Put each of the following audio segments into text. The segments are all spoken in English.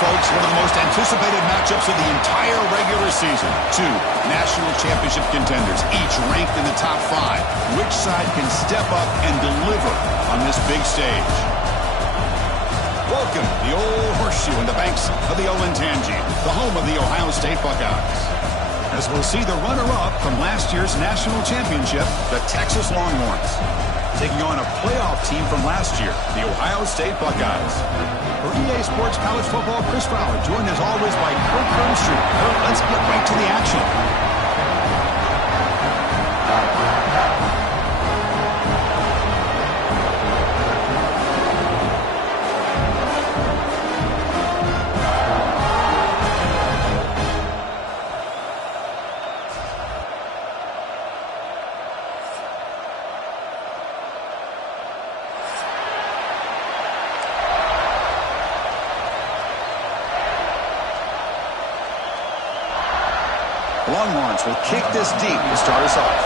Folks, one of the most anticipated matchups of the entire regular season. Two national championship contenders, each ranked in the top 5. Which side can step up and deliver on this big stage? Welcome, the old horseshoe in the banks of the Olentangy, the home of the Ohio State Buckeyes. As we'll see the runner-up from last year's national championship, the Texas Longhorns, taking on a playoff team from last year, the Ohio State Buckeyes. For EA Sports College Football, Chris Fowler, joined as always by Kurt Crumstreet. Kurt, let's get right to the action. Longhorns will kick this deep to start us off.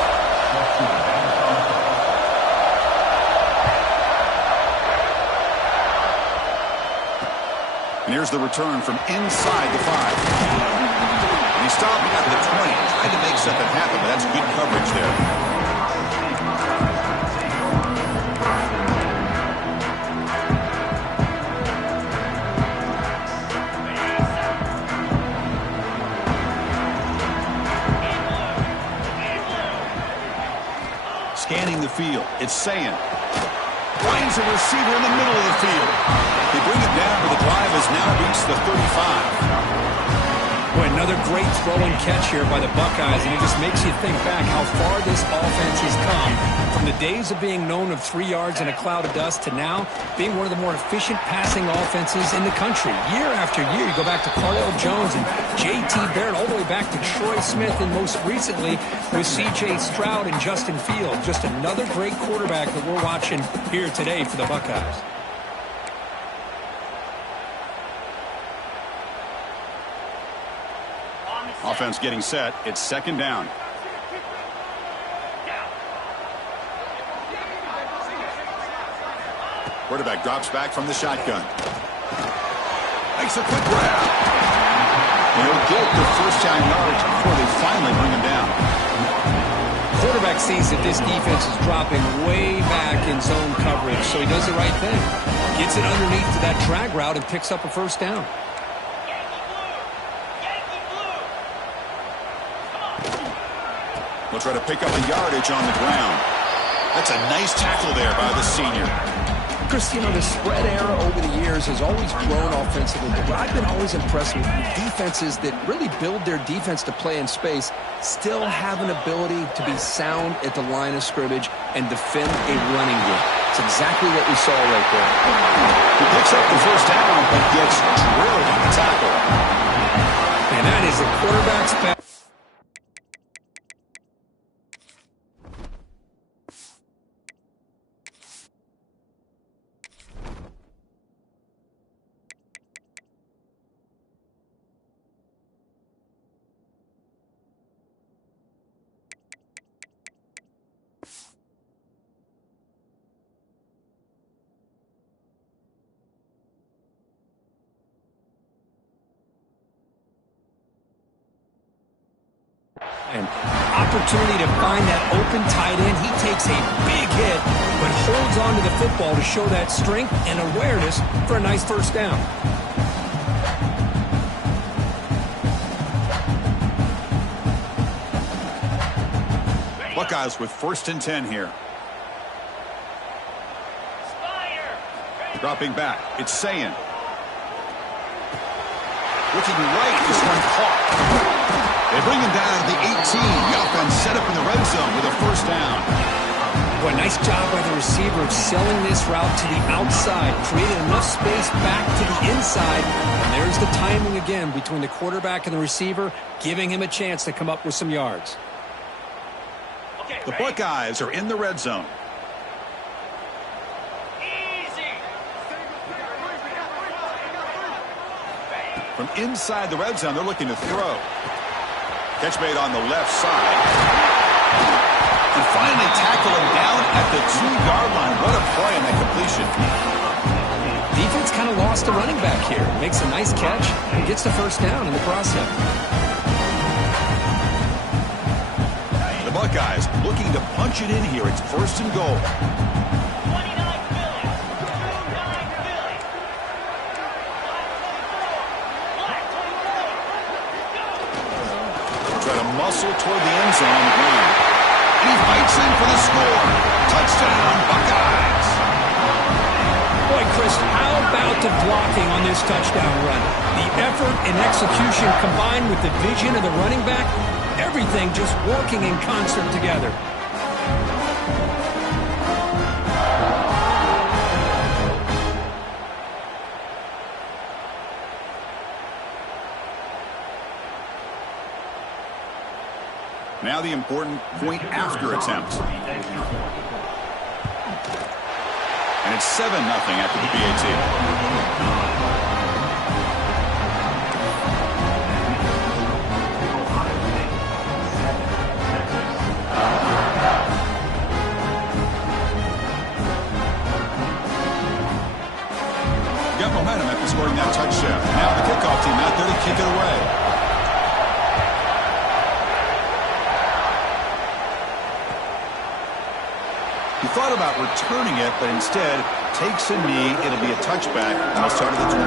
And here's the return from inside the 5. And he stopped at the 20, trying to make something happen, but that's good coverage there. Scanning the field, it's Sayin. Finds a receiver in the middle of the field. They bring it down, but the drive has now reached the 35. Boy, another great throw and catch here by the Buckeyes, and it just makes you think back how far this offense has come from the days of being known of 3 yards in a cloud of dust to now being one of the more efficient passing offenses in the country. Year after year, you go back to Cardell Jones and J.T. Barrett, all the way back to Troy Smith, and most recently with C.J. Stroud and Justin Field. Just another great quarterback that we're watching here today for the Buckeyes. Offense getting set. It's second down. Quarterback drops back from the shotgun. Makes a quick grab. He'll get the first down yards before they finally bring him down. Quarterback sees that this defense is dropping way back in zone coverage, so he does the right thing. Gets it underneath to that drag route and picks up a first down. We'll try to pick up the yardage on the ground. That's a nice tackle there by the senior. Chris, you know, the spread era over the years has always grown offensively, but what I've been always impressed with defenses that really build their defense to play in space still have an ability to be sound at the line of scrimmage and defend a running game. It's exactly what we saw right there. He picks up the first down, but gets drilled on the tackle. And that is the quarterback's best. And opportunity to find that open tight end. He takes a big hit, but holds on to the football to show that strength and awareness for a nice first down. Buckeyes with 1st and 10 here. Dropping back, it's Sayin. Looking right, this one caught. They bring him down to the 18. The offense set up in the red zone with a first down. Boy, nice job by the receiver of selling this route to the outside, creating enough space back to the inside. And there's the timing again between the quarterback and the receiver, giving him a chance to come up with some yards. The Buckeyes are in the red zone. From inside the red zone, they're looking to throw. Catch made on the left side. And finally tackle him down at the 2-yard line. What a play on that completion. Defense kind of lost the running back here. Makes a nice catch and gets the first down in the process. The Buckeyes looking to punch it in here. It's 1st and goal. Muscle toward the end zone on the ground. And he fights in for the score. Touchdown, Buckeyes. Boy, Chris, how about the blocking on this touchdown run? The effort and execution combined with the vision of the running back, everything just working in concert together. Now the important point after attempt. And it's 7-0 after the PAT. Got momentum after scoring that touchdown. Now the kickoff team out there to kick it away. He thought about returning it, but instead takes a knee. It'll be a touchback on the start of the 25.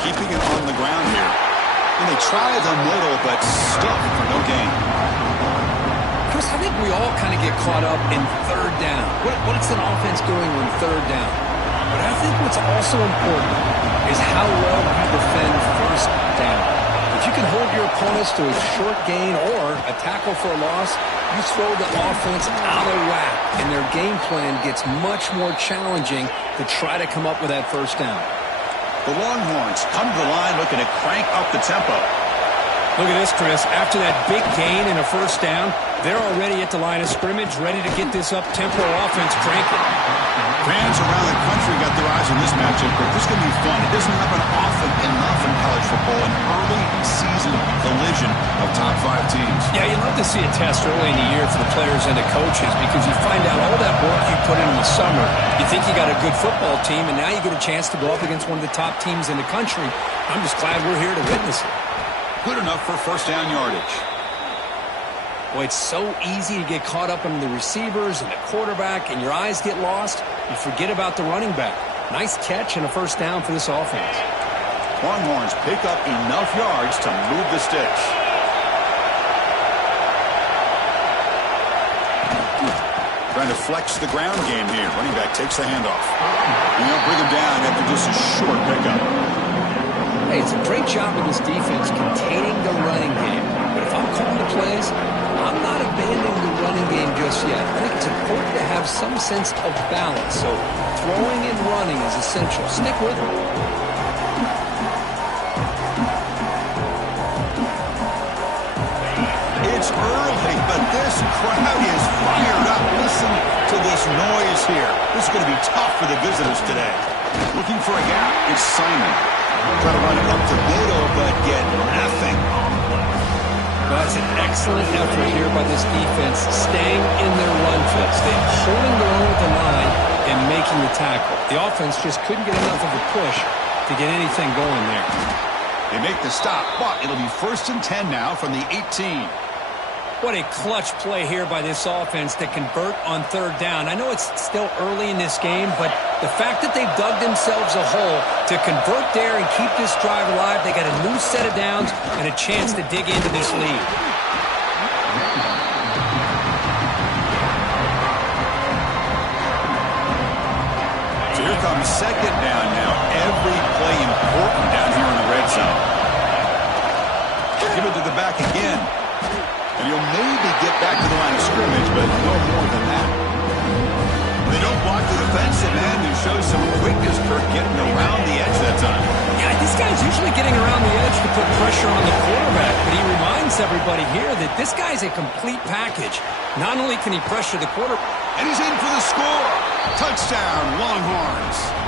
Keeping it on the ground here. And they try the middle, but stuck for no gain. Chris, I think we all kind of get caught up in third down. What's an offense doing when third down? But I think what's also important is how well you defend first down. If you can hold your opponents to a short gain or a tackle for a loss, you throw the offense out of whack, and their game plan gets much more challenging to try to come up with that first down. The Longhorns come to the line looking to crank up the tempo. Look at this, Chris. After that big gain and a first down, they're already at the line of scrimmage, ready to get this up-tempo offense cranking. Fans around the country got their eyes on this matchup, but this is going to be fun. It doesn't happen often enough in college football, an early season collision of top 5 teams. Yeah, you love to see a test early in the year for the players and the coaches because you find out all that work you put in the summer. You think you got a good football team, and now you get a chance to go up against one of the top teams in the country. I'm just glad we're here to witness it. Good enough for first down yardage. Boy, it's so easy to get caught up in the receivers and the quarterback, and your eyes get lost. You forget about the running back. Nice catch and a first down for this offense. Longhorns pick up enough yards to move the sticks. Trying to flex the ground game here. Running back takes the handoff. And they'll bring him down after just a short pickup. Hey, it's a great job of this defense containing the running game. But if I'm calling the plays, I'm not abandoning the running game just yet. I think it's important to have some sense of balance. So throwing and running is essential. Stick with it. It's early, but this crowd is fired up. Listen to this noise here. This is going to be tough for the visitors today. Looking for a gap. It's Simon. Trying to run it up the middle, but get nothing. Well, that's an excellent effort here by this defense, staying in their run fits. They're holding their own with the line and making the tackle. The offense just couldn't get enough of a push to get anything going there. They make the stop, but it'll be 1st and 10 now from the 18. What a clutch play here by this offense to convert on 3rd down. I know it's still early in this game, but the fact that they've dug themselves a hole to convert there and keep this drive alive, they got a new set of downs and a chance to dig into this lead. So here comes 2nd down now. Every play important down here in the red zone. Give it to the back again. And you'll maybe get back to the line of scrimmage, but no more than that. They don't block the defensive end who shows some quickness, Kirk, getting around the edge that time. Yeah, this guy's usually getting around the edge to put pressure on the quarterback, but he reminds everybody here that this guy's a complete package. Not only can he pressure the quarterback, and he's in for the score. Touchdown, Longhorns.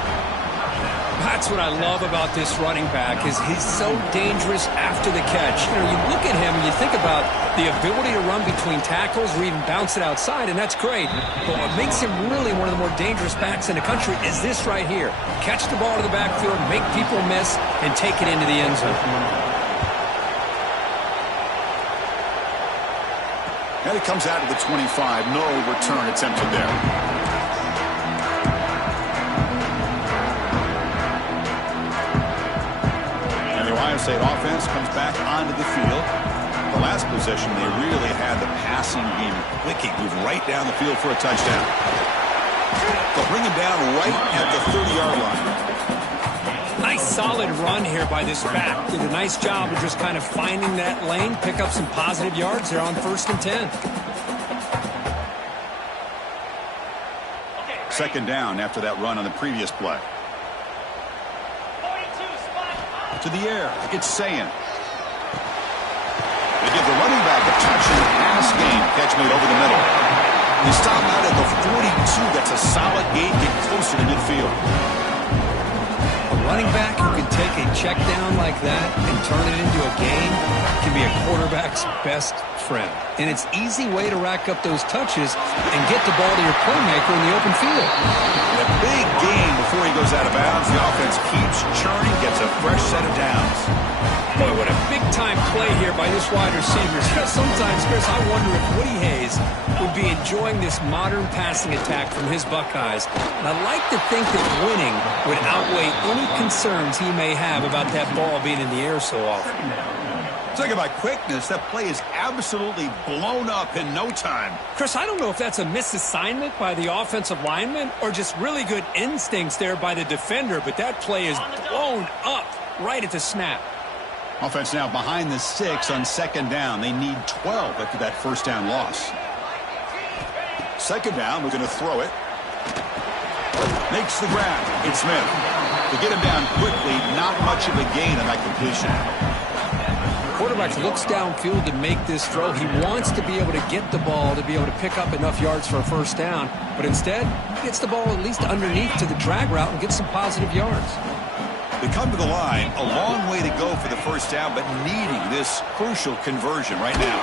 That's what I love about this running back is he's so dangerous after the catch. You know, you look at him and you think about the ability to run between tackles or even bounce it outside, and that's great. But what makes him really one of the more dangerous backs in the country is this right here. Catch the ball to the backfield, make people miss, and take it into the end zone. And it comes out to the 25. No return attempted there. Ohio State offense comes back onto the field. The last possession, they really had the passing game clicking, moved right down the field for a touchdown. They'll bring him down right at the 30-yard line. Nice solid run here by this back. Did a nice job of just kind of finding that lane, pick up some positive yards there on 1st and 10. 2nd down after that run on the previous play. To the air, it's Sayin. They give the running back a touch in the pass game. Catch made over the middle. They stop out at the 42. That's a solid gain. Get closer to midfield. A running back who can take a check down like that and turn it into a gain can be a quarterback's best friend. And it's an easy way to rack up those touches and get the ball to your playmaker in the open field. A big gain before he goes out of bounds. The offense keeps churning, gets a fresh set of downs. Boy, what a big-time play here by this wide receiver. Sometimes, Chris, I wonder if Woody Hayes would be enjoying this modern passing attack from his Buckeyes. And I'd like to think that winning would outweigh any concerns he may have about that ball being in the air so often. Talking about quickness, that play is absolutely blown up in no time. Chris, I don't know if that's a misassignment by the offensive lineman or just really good instincts there by the defender, but that play is blown up right at the snap. Offense now behind the 6 on 2nd down. They need 12 after that 1st down loss. 2nd down, we're going to throw it. Makes the grab. It's Smith. To get him down quickly, not much of a gain on that completion. quarterback looks downfield to make this throw. He wants to be able to get the ball to be able to pick up enough yards for a first down. But instead, he gets the ball at least underneath to the drag route and gets some positive yards. They come to the line, a long way to go for the first down, but needing this crucial conversion right now.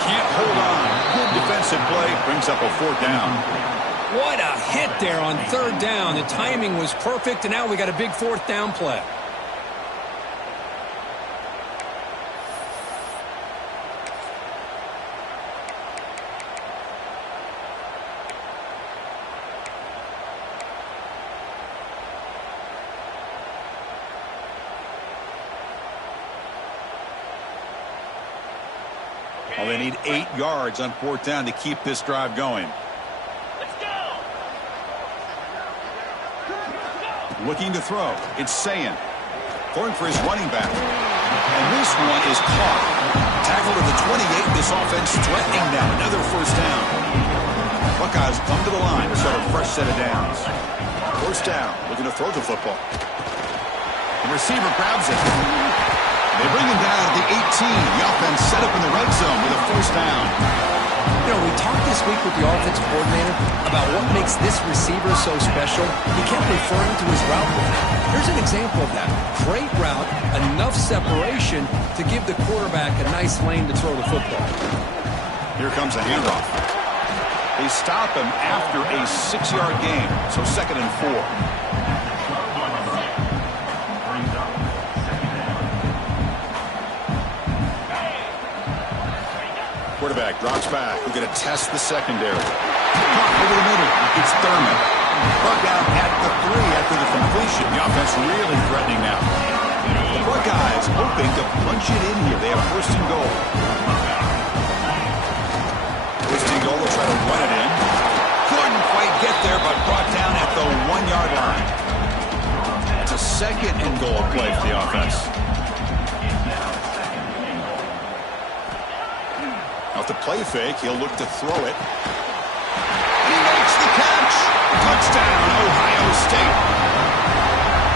Can't hold on. Good defensive play, brings up a fourth down. What a hit there on third down. The timing was perfect, and now we got a big fourth down play. Well, they need 8 yards on fourth down to keep this drive going. Let's go. Looking to throw. It's Sayin. Going for his running back. And this one is caught. Tackled at the 28. This offense threatening now. Another first down. Buckeyes come to the line to start a fresh set of downs. First down. Looking to throw the football. The receiver grabs it. They bring him down at the 18. The offense set up in the red zone with a first down. You know, we talked this week with the offensive coordinator about what makes this receiver so special. He kept referring to his route running. Here's an example of that. Great route, enough separation to give the quarterback a nice lane to throw the football. Here comes a handoff. They stop him after a 6-yard gain, so 2nd and 4. Quarterback drops back. We're going to test the secondary. Caught over the middle. It's Thurman. Brought down at the 3 after the completion. The offense really threatening now. The Buckeyes hoping to punch it in here. They have first and goal. First and goal. They'll try to run it in. Couldn't quite get there, but brought down at the 1-yard line. It's a 2nd and goal play for the offense. Off the play fake, he'll look to throw it. He makes the catch. Touchdown, Ohio State.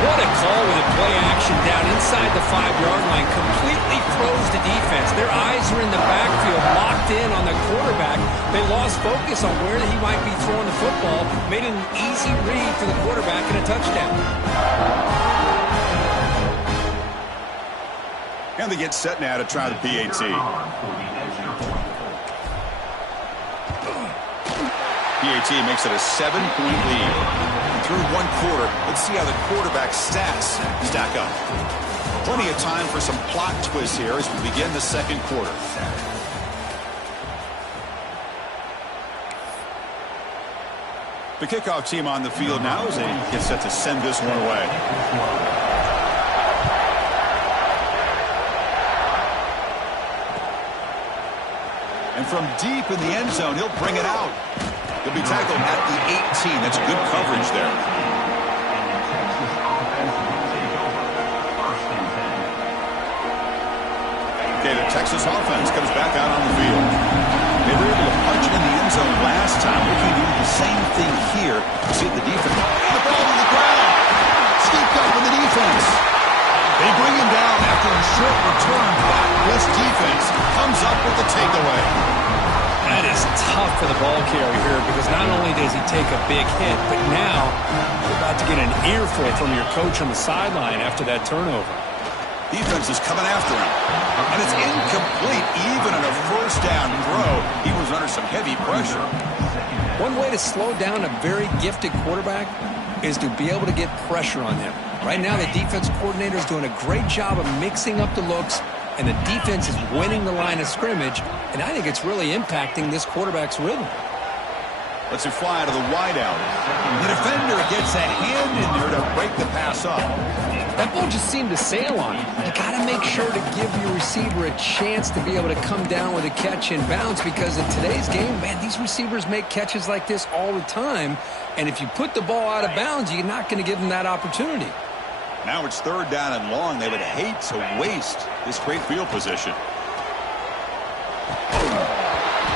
What a call with a play action down inside the 5-yard line. Completely froze the defense. Their eyes are in the backfield, locked in on the quarterback. They lost focus on where he might be throwing the football. Made an easy read for the quarterback and a touchdown. And they get set now to try the PAT. PAT makes it a 7-point lead. And through 1 quarter, let's see how the quarterback's stats stack up. Plenty of time for some plot twists here as we begin the 2nd quarter. The kickoff team on the field now as they get set to send this one away. And from deep in the end zone, he'll bring it out. He'll be tackled at the 18. That's good coverage there. Okay, the Texas offense comes back out on the field. They were able to punch it in the end zone last time. Looking to do the same thing here. See the defense. The ball to the ground. Scooped up in the defense. They bring him down after a short return, but this defense comes up with the takeaway. That is tough for the ball carrier here because not only does he take a big hit, but now you're about to get an earful from your coach on the sideline after that turnover. Defense is coming after him. And it's incomplete even on a first down throw. He was under some heavy pressure. One way to slow down a very gifted quarterback is to be able to get pressure on him. Right now, the defense coordinator is doing a great job of mixing up the looks, and the defense is winning the line of scrimmage, and I think it's really impacting this quarterback's rhythm. Lets it fly out of the wideout. The defender gets that hand in there to break the pass up. That ball just seemed to sail on him. You got to make sure to give your receiver a chance to be able to come down with a catch in bounds because in today's game, man, these receivers make catches like this all the time. And if you put the ball out of bounds, you're not going to give them that opportunity. Now it's 3rd down and long. They would hate to waste this great field position.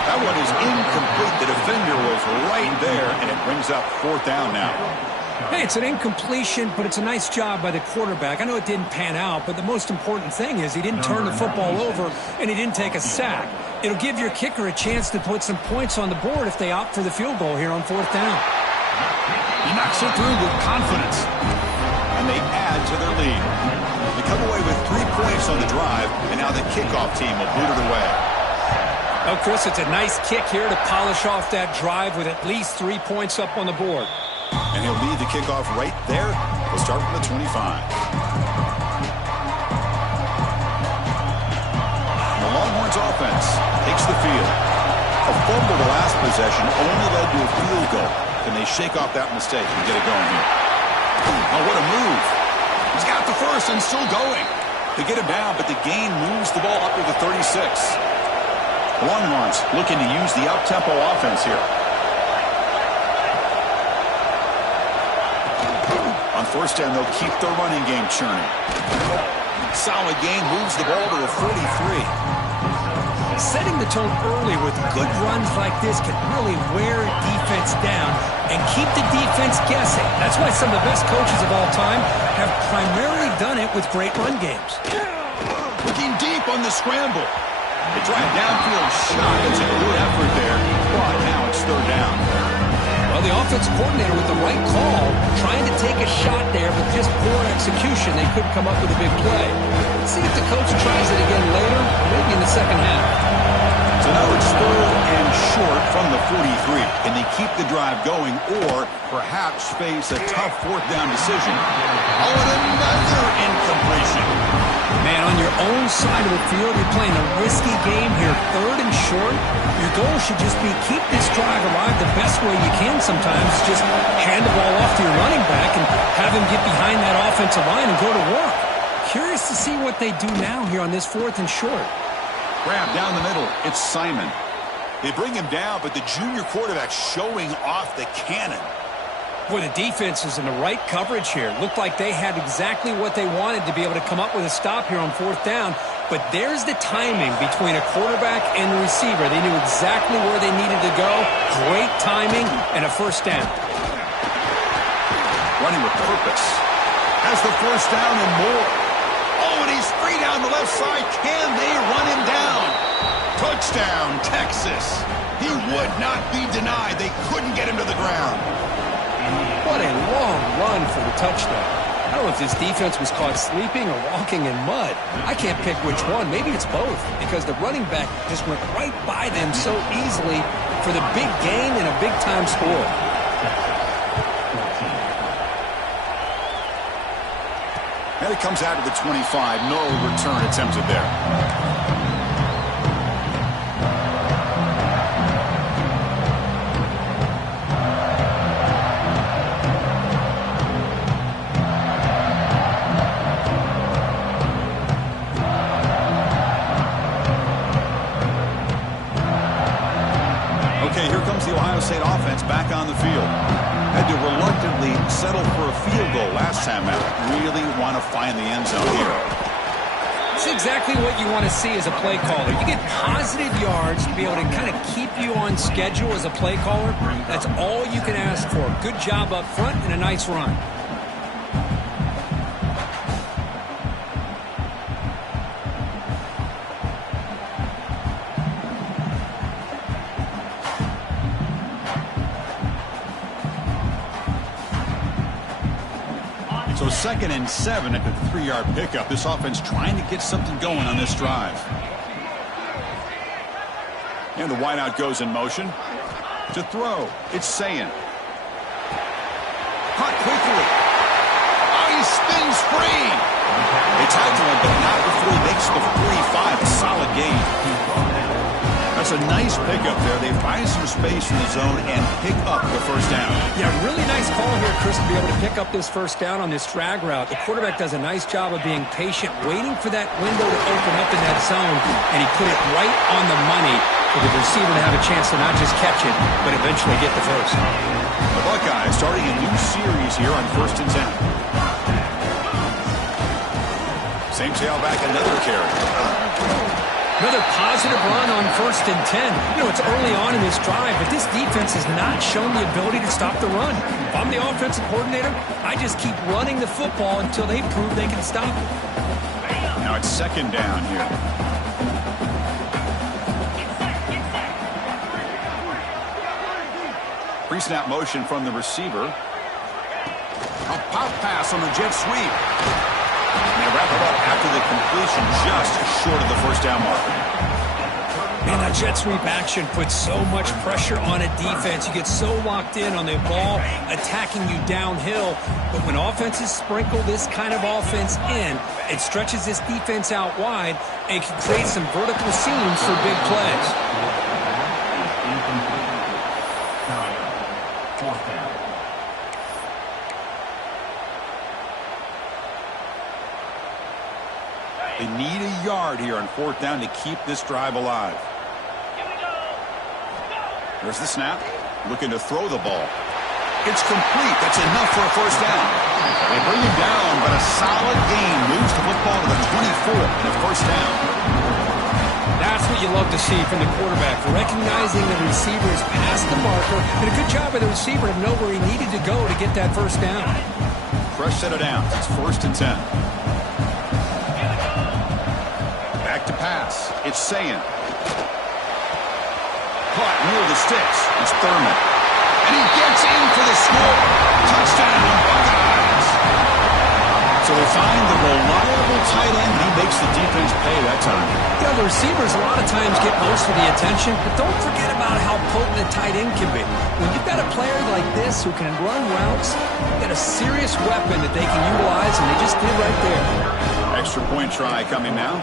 That one is incomplete. The defender was right there, and it brings up 4th down now. Hey, it's an incompletion, but it's a nice job by the quarterback. I know it didn't pan out, but the most important thing is he didn't turn the football over and he didn't take a sack. It'll give your kicker a chance to put some points on the board if they opt for the field goal here on 4th down. He knocks it through with confidence, and they add to their lead. They come away with 3 points on the drive, and now the kickoff team will boot it away. Oh, Chris, it's a nice kick here to polish off that drive with at least 3 points up on the board. And he'll lead the kickoff right there. We'll start from the 25. The Longhorns offense takes the field. A fumble the last possession only led to a field goal. Can they shake off that mistake and get it going here? Oh, what a move. He's got the first and still going. They get him down, but the gain moves the ball up to the 36. Longhorns looking to use the up-tempo offense here. On 1st down, they'll keep their running game churning. Solid gain moves the ball to the 43. Setting the tone early with good runs like this can really wear defense down and keep the defense guessing. That's why some of the best coaches of all time have primarily done it with great run games. Looking deep on the scramble. They try a downfield shot. It's a good effort there, but now it's 3rd down. Well, the offense coordinator with the right call, trying to take a shot there, but just poor execution. They couldn't come up with a big play. Let's see if the coach tries it again later, or maybe in the second half. So now it's 3rd and short from the 43. Can they keep the drive going or perhaps face a tough 4th down decision? Oh, and another incompletion. Man, on your own side of the field, you're playing a risky game here. 3rd and short. Your goal should just be keep this drive alive the best way you can sometimes. Just hand the ball off to your running back and have him get behind that offensive line and go to work. Curious to see what they do now here on this 4th and short. Grab down the middle. It's Simon. They bring him down, but the junior quarterback showing off the cannon. Boy, the defense is in the right coverage here. Looked like they had exactly what they wanted to be able to come up with a stop here on 4th down. But there's the timing between a quarterback and the receiver. They knew exactly where they needed to go. Great timing and a 1st down. Running with purpose. Has the 1st down and more. Oh, and he's free down the left side. Can they run him down? Touchdown, Texas. He would not be denied. They couldn't get him to the ground. What a long run for the touchdown. I don't know if this defense was caught sleeping or walking in mud. I can't pick which one. Maybe it's both because the running back just went right by them so easily for the big gain and a big-time score. And it comes out to the 25. No return attempted there. State offense back on the field. Had to reluctantly settle for a field goal last time out. Really want to find the end zone here. It's exactly what you want to see as a play caller. You get positive yards to be able to kind of keep you on schedule as a play caller. That's all you can ask for. Good job up front and a nice run. So 2nd and 7 at the 3-yard pickup. This offense trying to get something going on this drive. And the wideout goes in motion. To throw, it's Sayin. Caught quickly. Oh, he spins free. They tackle him, but not before he makes the 45. A solid gain. That's a nice pickup there. They find some space in the zone and pick up the 1st down. Yeah, really nice call here, Chris, to be able to pick up this 1st down on this drag route. The quarterback does a nice job of being patient, waiting for that window to open up in that zone, and he put it right on the money for the receiver to have a chance to not just catch it, but eventually get the first. The Buckeyes starting a new series here on 1st and 10. Same tailback, another carry. Another positive run on 1st and 10. You know, it's early on in this drive, but this defense has not shown the ability to stop the run. If I'm the offensive coordinator, I just keep running the football until they prove they can stop it. Now it's 2nd down here. Pre-snap motion from the receiver. A pop pass on the jet sweep. And they wrap it up after the completion, just short of the 1st down mark. Man, that jet sweep action puts so much pressure on a defense. You get so locked in on the ball attacking you downhill. But when offenses sprinkle this kind of offense in, it stretches this defense out wide and can create some vertical seams for big plays. They need a yard here on 4th down to keep this drive alive. There's the snap. Looking to throw the ball. It's complete. That's enough for a 1st down. They bring him down, but a solid gain moves the football to the 24 and a 1st down. That's what you love to see from the quarterback, recognizing the receiver is past the marker, and a good job by the receiver to know where he needed to go to get that 1st down. Fresh set of downs. It's 1st and 10. Back to pass. It's Sayin. Caught near the sticks. It's Thurman. And he gets in for the score. Touchdown, Buckeyes. So they find the reliable tight end. He makes the defense pay that time. Yeah, the receivers a lot of times get most of the attention, but don't forget about how potent a tight end can be. When you've got a player like this who can run routes, you've got a serious weapon that they can utilize, and they just did right there. Extra point try coming now.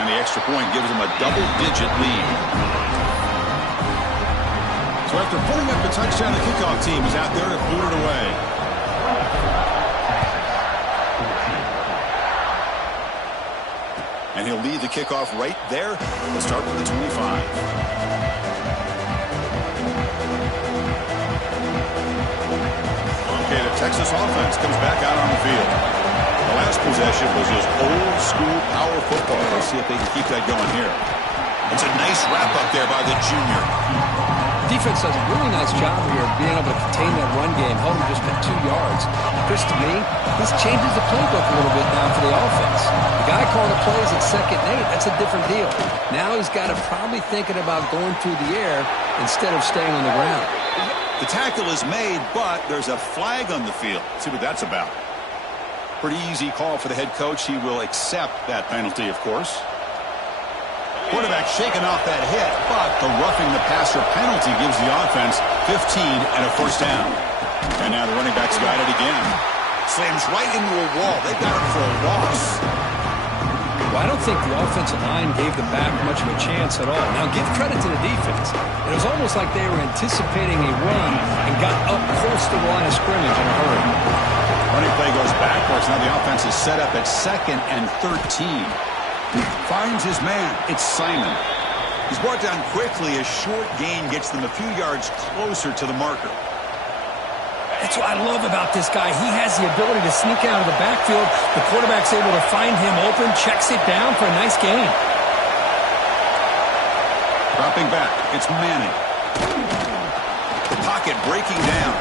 And the extra point gives them a double-digit lead. So after putting up the touchdown, the kickoff team is out there to boot it away. And he'll lead the kickoff right there. We'll start with the 25. Okay, the Texas offense comes back out on the field. The last possession was just old-school power football. Let's see if they can keep that going here. It's a nice wrap-up there by the junior. Defense does a really nice job here of being able to contain that run game, held him just at 2 yards. Chris, to me, this changes the playbook a little bit now for the offense. The guy calling the plays at 2nd and 8, that's a different deal. Now he's got to probably thinking about going through the air instead of staying on the ground. The tackle is made, but there's a flag on the field. Let's see what that's about. Pretty easy call for the head coach. He will accept that penalty, of course. Quarterback shaking off that hit, but the roughing the passer penalty gives the offense 15 and a 1st down. And now the running back's got it again. Slams right into a wall. They got it for a loss. Well, I don't think the offensive line gave the back much of a chance at all. Now, give credit to the defense. It was almost like they were anticipating a run and got up close to the line of scrimmage in a hurry. Running play goes backwards. Now the offense is set up at 2nd and 13. Finds his man. It's Simon. He's brought down quickly. A short gain gets them a few yards closer to the marker. That's what I love about this guy. He has the ability to sneak out of the backfield. The quarterback's able to find him open, checks it down for a nice gain. Dropping back. It's Manning. The pocket breaking down.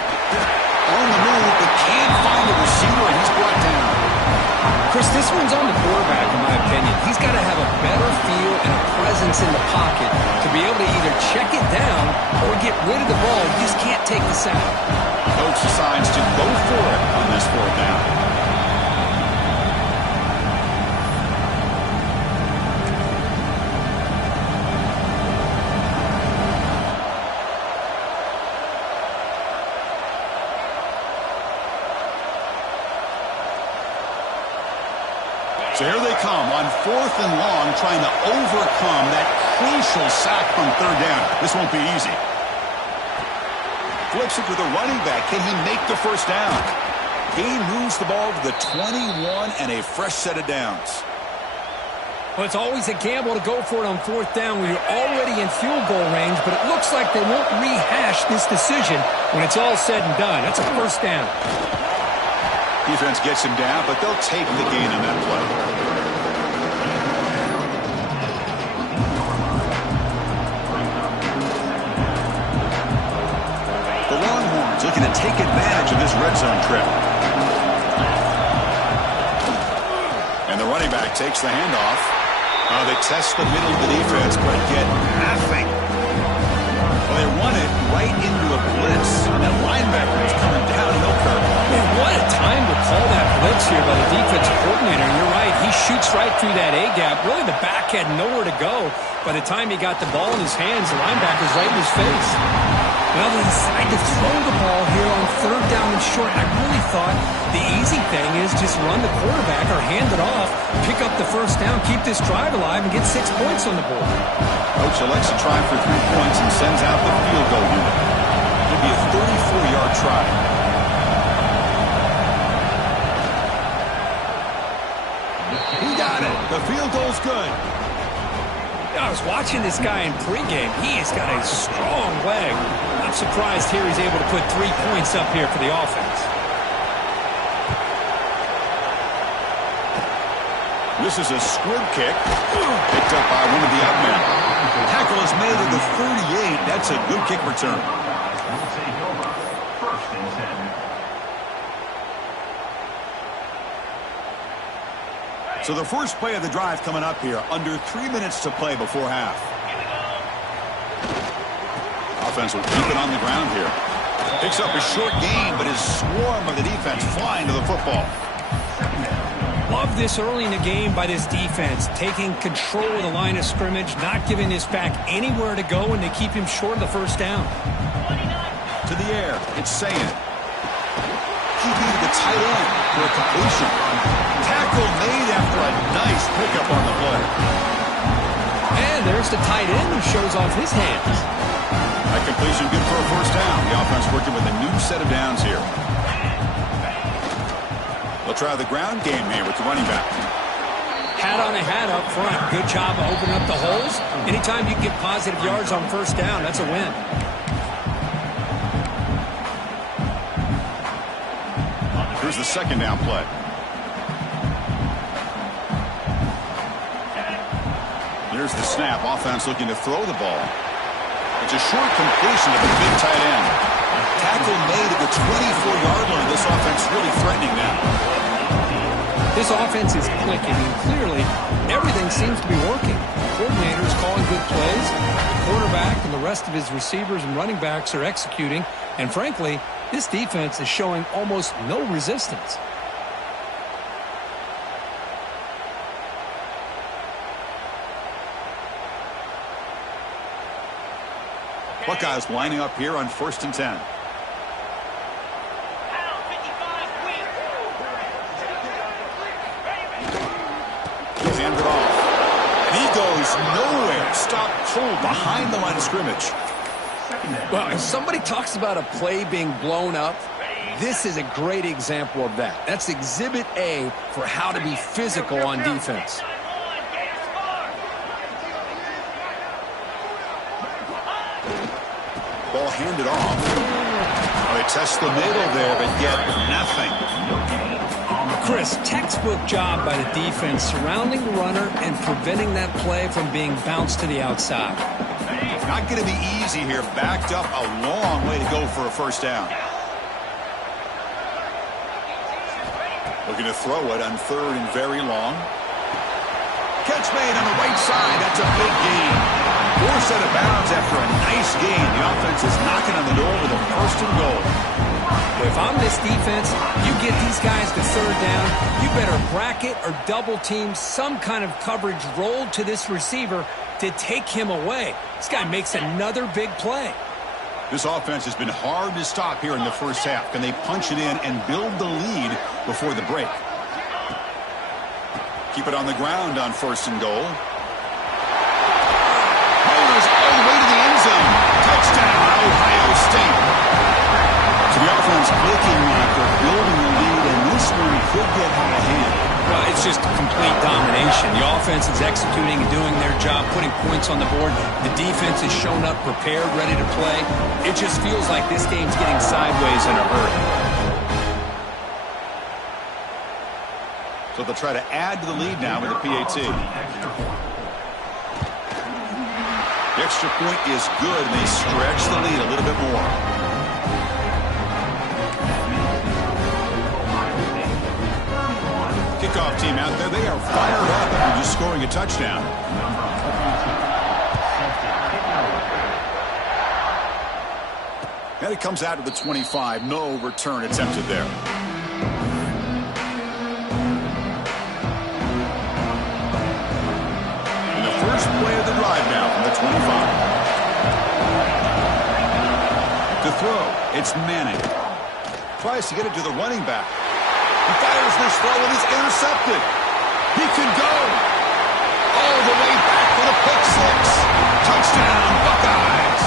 On the move, but can't find the receiver, and he's brought down. Chris, this one's on the quarterback, in my opinion. He's got to have a better feel and a presence in the pocket to be able to either check it down or get rid of the ball. You just can't take the sack. Coach decides to go for it on this 4th down. So here they come on 4th and long, trying to overcome that crucial sack on 3rd down. This won't be easy. Flips it to the running back. Can he make the 1st down? He moves the ball to the 21 and a fresh set of downs. Well, it's always a gamble to go for it on 4th down when you're already in field goal range, but it looks like they won't rehash this decision when it's all said and done. That's a 1st down. Defense gets him down, but they'll take the gain on that play. looking to take advantage of this red zone trip. And the running back takes the handoff. They test the middle of the defense, but get nothing. Well, they run it right into a blitz. And that linebacker is coming downhill curve. Man, what a time to call that blitz here by the defensive coordinator. You're right. He shoots right through that A-gap. Really, the back had nowhere to go. By the time he got the ball in his hands, the linebacker's right in his face. Well, they decide to throw the ball here on third down and short. I really thought the easy thing is just run the quarterback or hand it off, pick up the first down, keep this drive alive, and get 6 points on the board. Coach elects to try for 3 points and sends out the field goal unit. It'll be a 34-yard try. He got it. The field goal's good. I was watching this guy in pregame. He has got a strong leg. I'm surprised here he's able to put 3 points up here for the offense. This is a squib kick. Picked up by one of the outmen. Tackle is made at the 38. That's a good kick return. So the first play of the drive coming up here. Under 3 minutes to play before half. Offense will keep it on the ground here. Picks up a short gain, but his swarm of the defense flying to the football. Love this early in the game by this defense. Taking control of the line of scrimmage, not giving this back anywhere to go, and they keep him short of the first down. To the air, it's Saying. Keeping to the tight end for a completion. Tackle made after a nice pickup on the play. And there's the tight end who shows off his hands. That completion good for a first down. The offense working with a new set of downs here. They'll try the ground game here with the running back. Hat on a hat up front. Good job of opening up the holes. Anytime you can get positive yards on first down, that's a win. Here's the second down play. Here's the snap. Offense looking to throw the ball. It's a short completion to the big tight end. Tackle made at the 24-yard line. This offense really threatening now. This offense is clicking, and clearly everything seems to be working. The coordinator is calling good plays. The quarterback and the rest of his receivers and running backs are executing. And frankly, this defense is showing almost no resistance. Buckeyes lining up here on 1st and 10. He'll hand it off. And he goes nowhere. Stop cold behind the line of scrimmage. Well, if somebody talks about a play being blown up, this is a great example of that. That's Exhibit A for how to be physical on defense. Ball handed off. Well, they test the middle there, but get nothing. Chris, textbook job by the defense surrounding the runner and preventing that play from being bounced to the outside. Not going to be easy here. Backed up a long way to go for a first down. Looking to throw it on 3rd and very long. Catch made on the right side. That's a big gain. Forced out of bounds after a nice gain. The offense is knocking on the door with a 1st and goal. If I'm this defense, you get these guys to 3rd down, you better bracket or double team some kind of coverage rolled to this receiver to take him away. This guy makes another big play. This offense has been hard to stop here in the first half. Can they punch it in and build the lead before the break? Keep it on the ground on 1st and goal. Motors all the way to the end zone. Touchdown, Ohio State. So the offense clicking like they're building the lead, and this one could get out of hand. Well, it's just complete domination. The offense is executing and doing their job, putting points on the board. The defense has shown up prepared, ready to play. It just feels like this game's getting sideways in a hurry. So they'll try to add to the lead now with the PAT. The extra point is good, and they stretch the lead a little bit more. team out there, they are fired up after just scoring a touchdown. And it comes out to the 25. No return attempted there. And the first play of the drive now from the 25. To throw, it's Manning. Tries to get it to the running back. He fires this throw and is intercepted. He can go all the way back for the pick six. Touchdown, Buckeyes.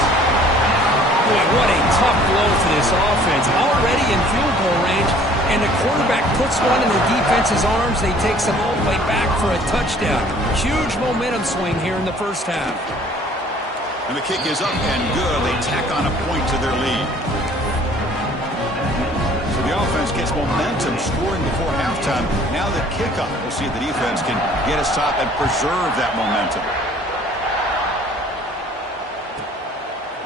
Boy, what a tough blow for this offense. Already in field goal range, and the quarterback puts one in the defense's arms. They takes them all the way back for a touchdown. Huge momentum swing here in the first half. And the kick is up and good. They tack on a point to their lead. So the offense gets momentum scoring before halftime. Now the kickoff. We'll see if the defense can get a stop and preserve that momentum.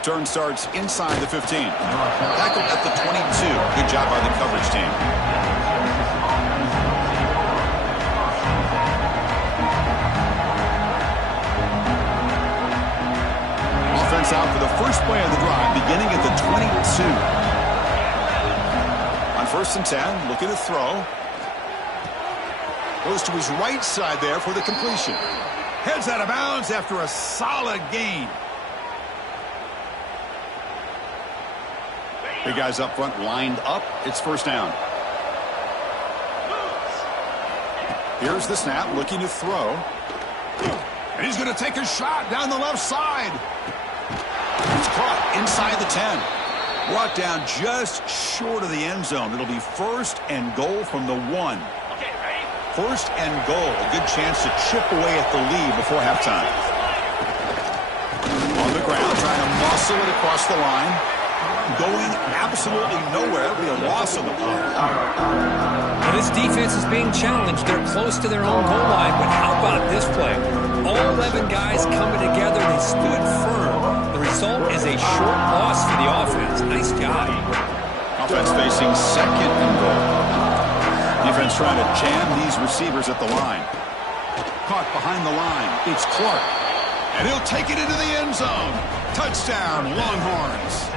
Turn starts inside the 15. Tackled at the 22. Good job by the coverage team. Offense out for the first play of the drive, beginning at the 22. On 1st and 10, looking to throw. Goes to his right side there for the completion. Heads out of bounds after a solid gain. Big guys up front lined up. It's first down. Here's the snap, looking to throw. And he's going to take a shot down the left side. It's caught inside the 10. Brought down just short of the end zone. It'll be 1st and goal from the 1. 1st and goal. A good chance to chip away at the lead before halftime. On the ground, trying to muscle it across the line. Going absolutely nowhere. It'll be a loss of the ball. Now this defense is being challenged. They're close to their own goal line, but how about this play? All 11 guys coming together. They stood firm. The result is a short loss for the offense. Nice job. Offense facing 2nd and goal. Defense trying to jam these receivers at the line. Caught behind the line. It's Clark. And he'll take it into the end zone. Touchdown, Longhorns.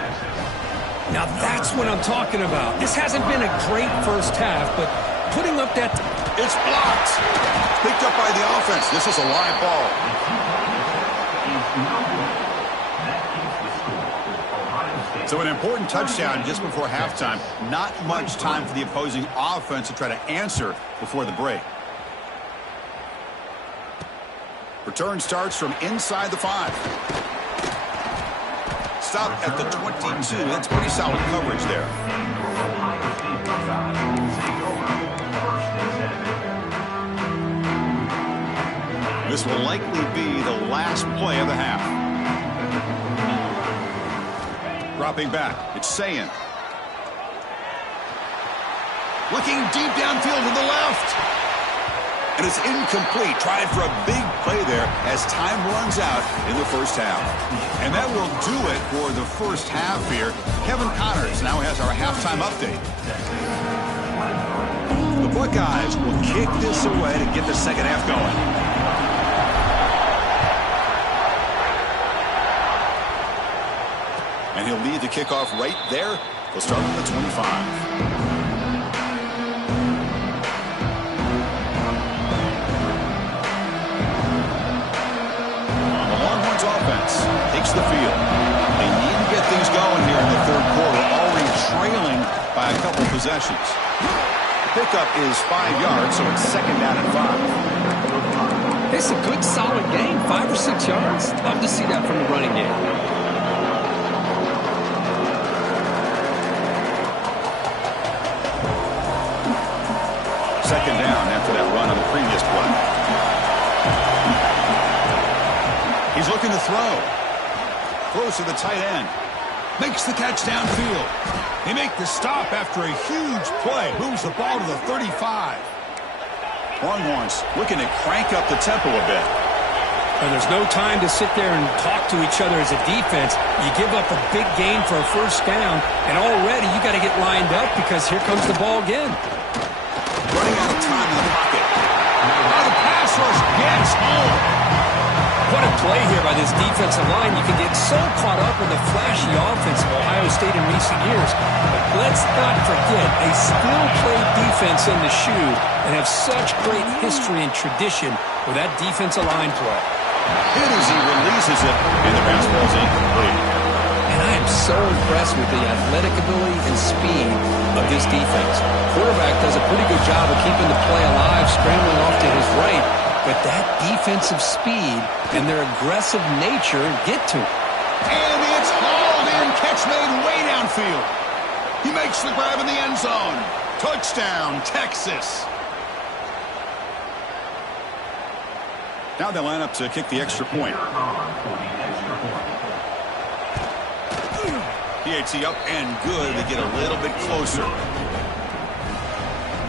Now that's what I'm talking about. This hasn't been a great first half, but putting up that... It's blocked. Picked up by the offense. This is a live ball. So an important touchdown just before halftime. Not much time for the opposing offense to try to answer before the break. Return starts from inside the 5. Stop at the 22. That's pretty solid coverage there. This will likely be the last play of the half. Dropping back, it's Sayin. Looking deep downfield to the left. And it's incomplete. Tried for a big play there as time runs out in the first half. And that will do it for the first half here. Kevin Connors now has our halftime update. The Buckeyes will kick this away to get the second half going. And he'll lead the kickoff right there. They'll start with the 25. Takes the field. They need to get things going here in the 3rd quarter, already trailing by a couple possessions. The pickup is 5 yards, so it's 2nd down and 5. It's a good, solid game, 5 or 6 yards. Love to see that from the running game. Second down after that run on the previous play. He's looking to throw. Throws to the tight end. Makes the catch downfield. They make the stop after a huge play. Moves the ball to the 35. Longhorns looking to crank up the tempo a bit. And there's no time to sit there and talk to each other as a defense. You give up a big gain for a first down, and already you got to get lined up because here comes the ball again. Running out of time in the pocket. It's home. What a play here by this defensive line. You can get so caught up in the flashy offense of Ohio State in recent years. But let's not forget, they still play defense in the shoe and have such great history and tradition with that defensive line play. Hit as he releases it, and the basketball's incomplete. And I am so impressed with the athletic ability and speed of this defense. Quarterback does a pretty good job of keeping the play alive, scrambling off to his right. But that defensive speed and their aggressive nature get to him. And it's hauled in. Catch made way downfield. He makes the grab in the end zone. Touchdown, Texas. Now they line up to kick the extra point. PAT up and good. They get a little bit closer.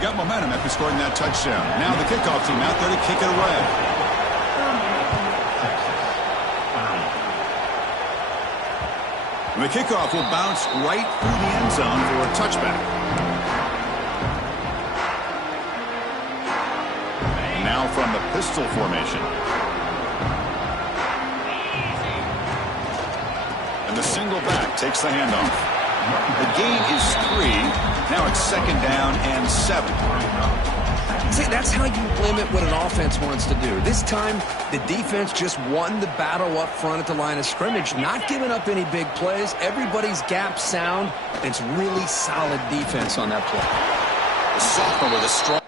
Got momentum after scoring that touchdown. Now the kickoff team out there to kick it away. And the kickoff will bounce right through the end zone for a touchback. And now from the pistol formation. And the single back takes the handoff. The gain is 3. Now it's 2nd down and 7. See, that's how you limit what an offense wants to do. This time, the defense just won the battle up front at the line of scrimmage, not giving up any big plays. Everybody's gap sound. It's really solid defense on that play. The sophomore with a strong...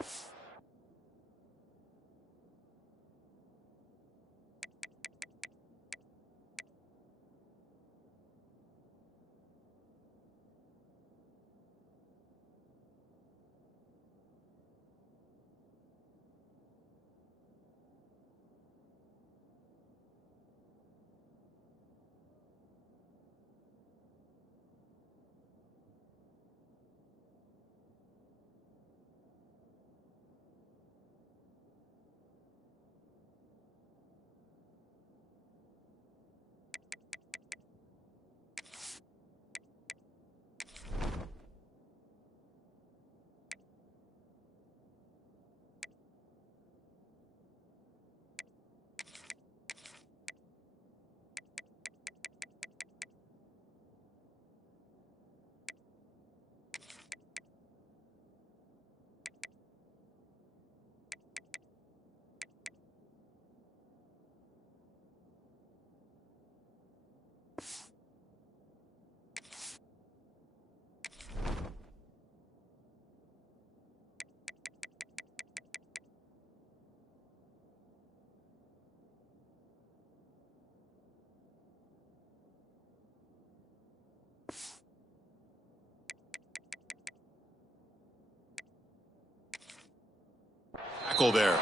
Tackle there.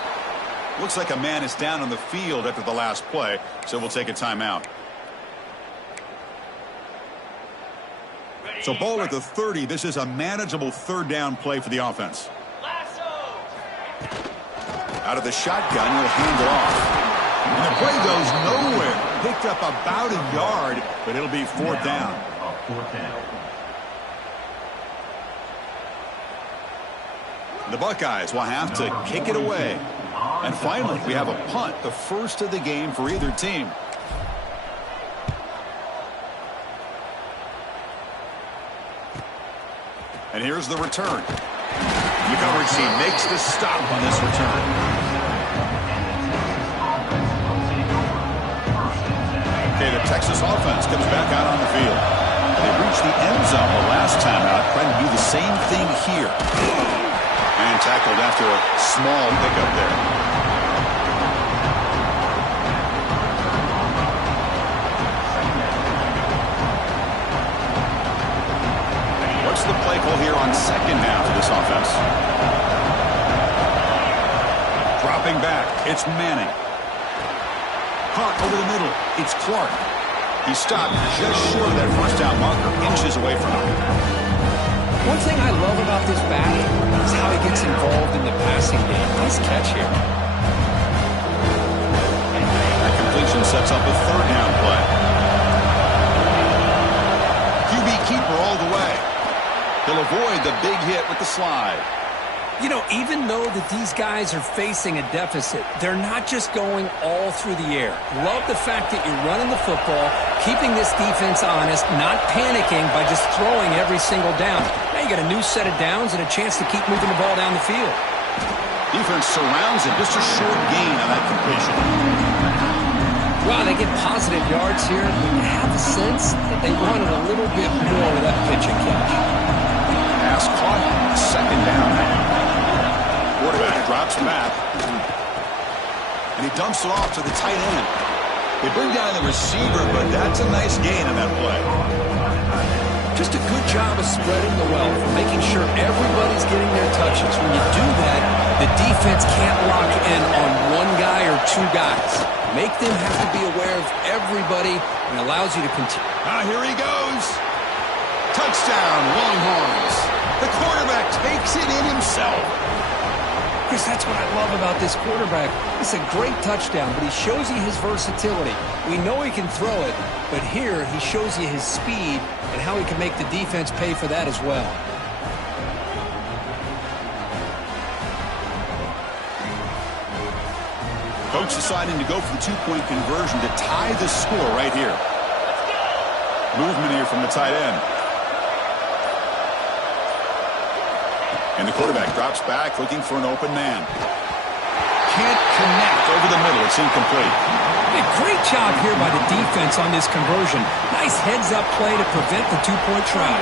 Looks like a man is down on the field after the last play, so we'll take a timeout. So ball at the 30. This is a manageable 3rd down play for the offense. Out of the shotgun, he'll hand it off. And the play goes nowhere. Picked up about a yard, but it'll be 4th down. The Buckeyes will have to kick it away. And finally, we have a punt, the first of the game for either team. And here's the return. The coverage team makes the stop on this return. Okay, the Texas offense comes back out on the field. They reached the end zone the last time out, trying to do the same thing here. And tackled after a small pickup there. What's the play call here on 2nd down for this offense? Dropping back, it's Manning. Caught over the middle, it's Clark. He stopped just short of that 1st down marker, inches away from him. One thing I love about this back is how he gets involved in the passing game. Nice catch here. That completion sets up a 3rd down play. QB keeper all the way. He'll avoid the big hit with the slide. You know, even though that these guys are facing a deficit, they're not just going all through the air. Love the fact that you're running the football, keeping this defense honest, not panicking by just throwing every single down. Now you got a new set of downs and a chance to keep moving the ball down the field. Defense surrounds it. Just a short gain on that completion. Wow, they get positive yards here. You have the sense that they wanted a little bit more with that pitch and catch. Pass caught. Second down now. Quarterback drops back. And he dumps it off to the tight end. They bring down the receiver, but that's a nice gain on that play. Just a good job of spreading the wealth, making sure everybody's getting their touches. When you do that, the defense can't lock in on one guy or two guys. Make them have to be aware of everybody and allows you to continue. Here he goes. Touchdown, Longhorns. The quarterback takes it in himself. Chris, that's what I love about this quarterback. It's a great touchdown, but he shows you his versatility. We know he can throw it, but here he shows you his speed and how he can make the defense pay for that as well. Coach deciding to go for the two-point conversion to tie the score right here. Movement here from the tight end. And the quarterback drops back looking for an open man. Can't connect over the middle. It's incomplete. Hey, great job here by the defense on this conversion. Nice heads-up play to prevent the two-point try.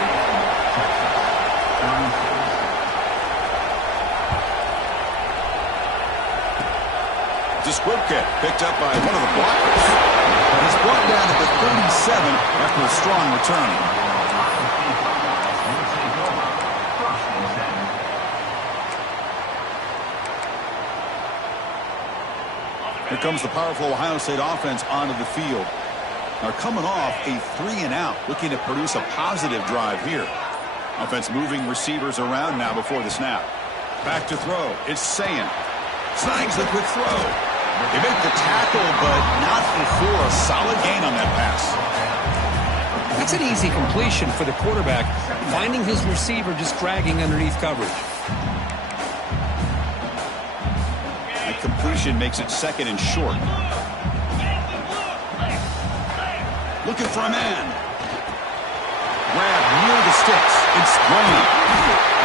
Disquipka picked up by one of the blockers. He's brought down at the 37 after a strong return. Here comes the powerful Ohio State offense onto the field. Now coming off a 3-and-out, looking to produce a positive drive here. Offense moving receivers around now before the snap. Back to throw. It's Sayin. Snags the quick throw. They make the tackle, but not before a solid gain on that pass. That's an easy completion for the quarterback, finding his receiver just dragging underneath coverage. That completion makes it second and short. Looking for a man. Grab near the sticks. It's Graham.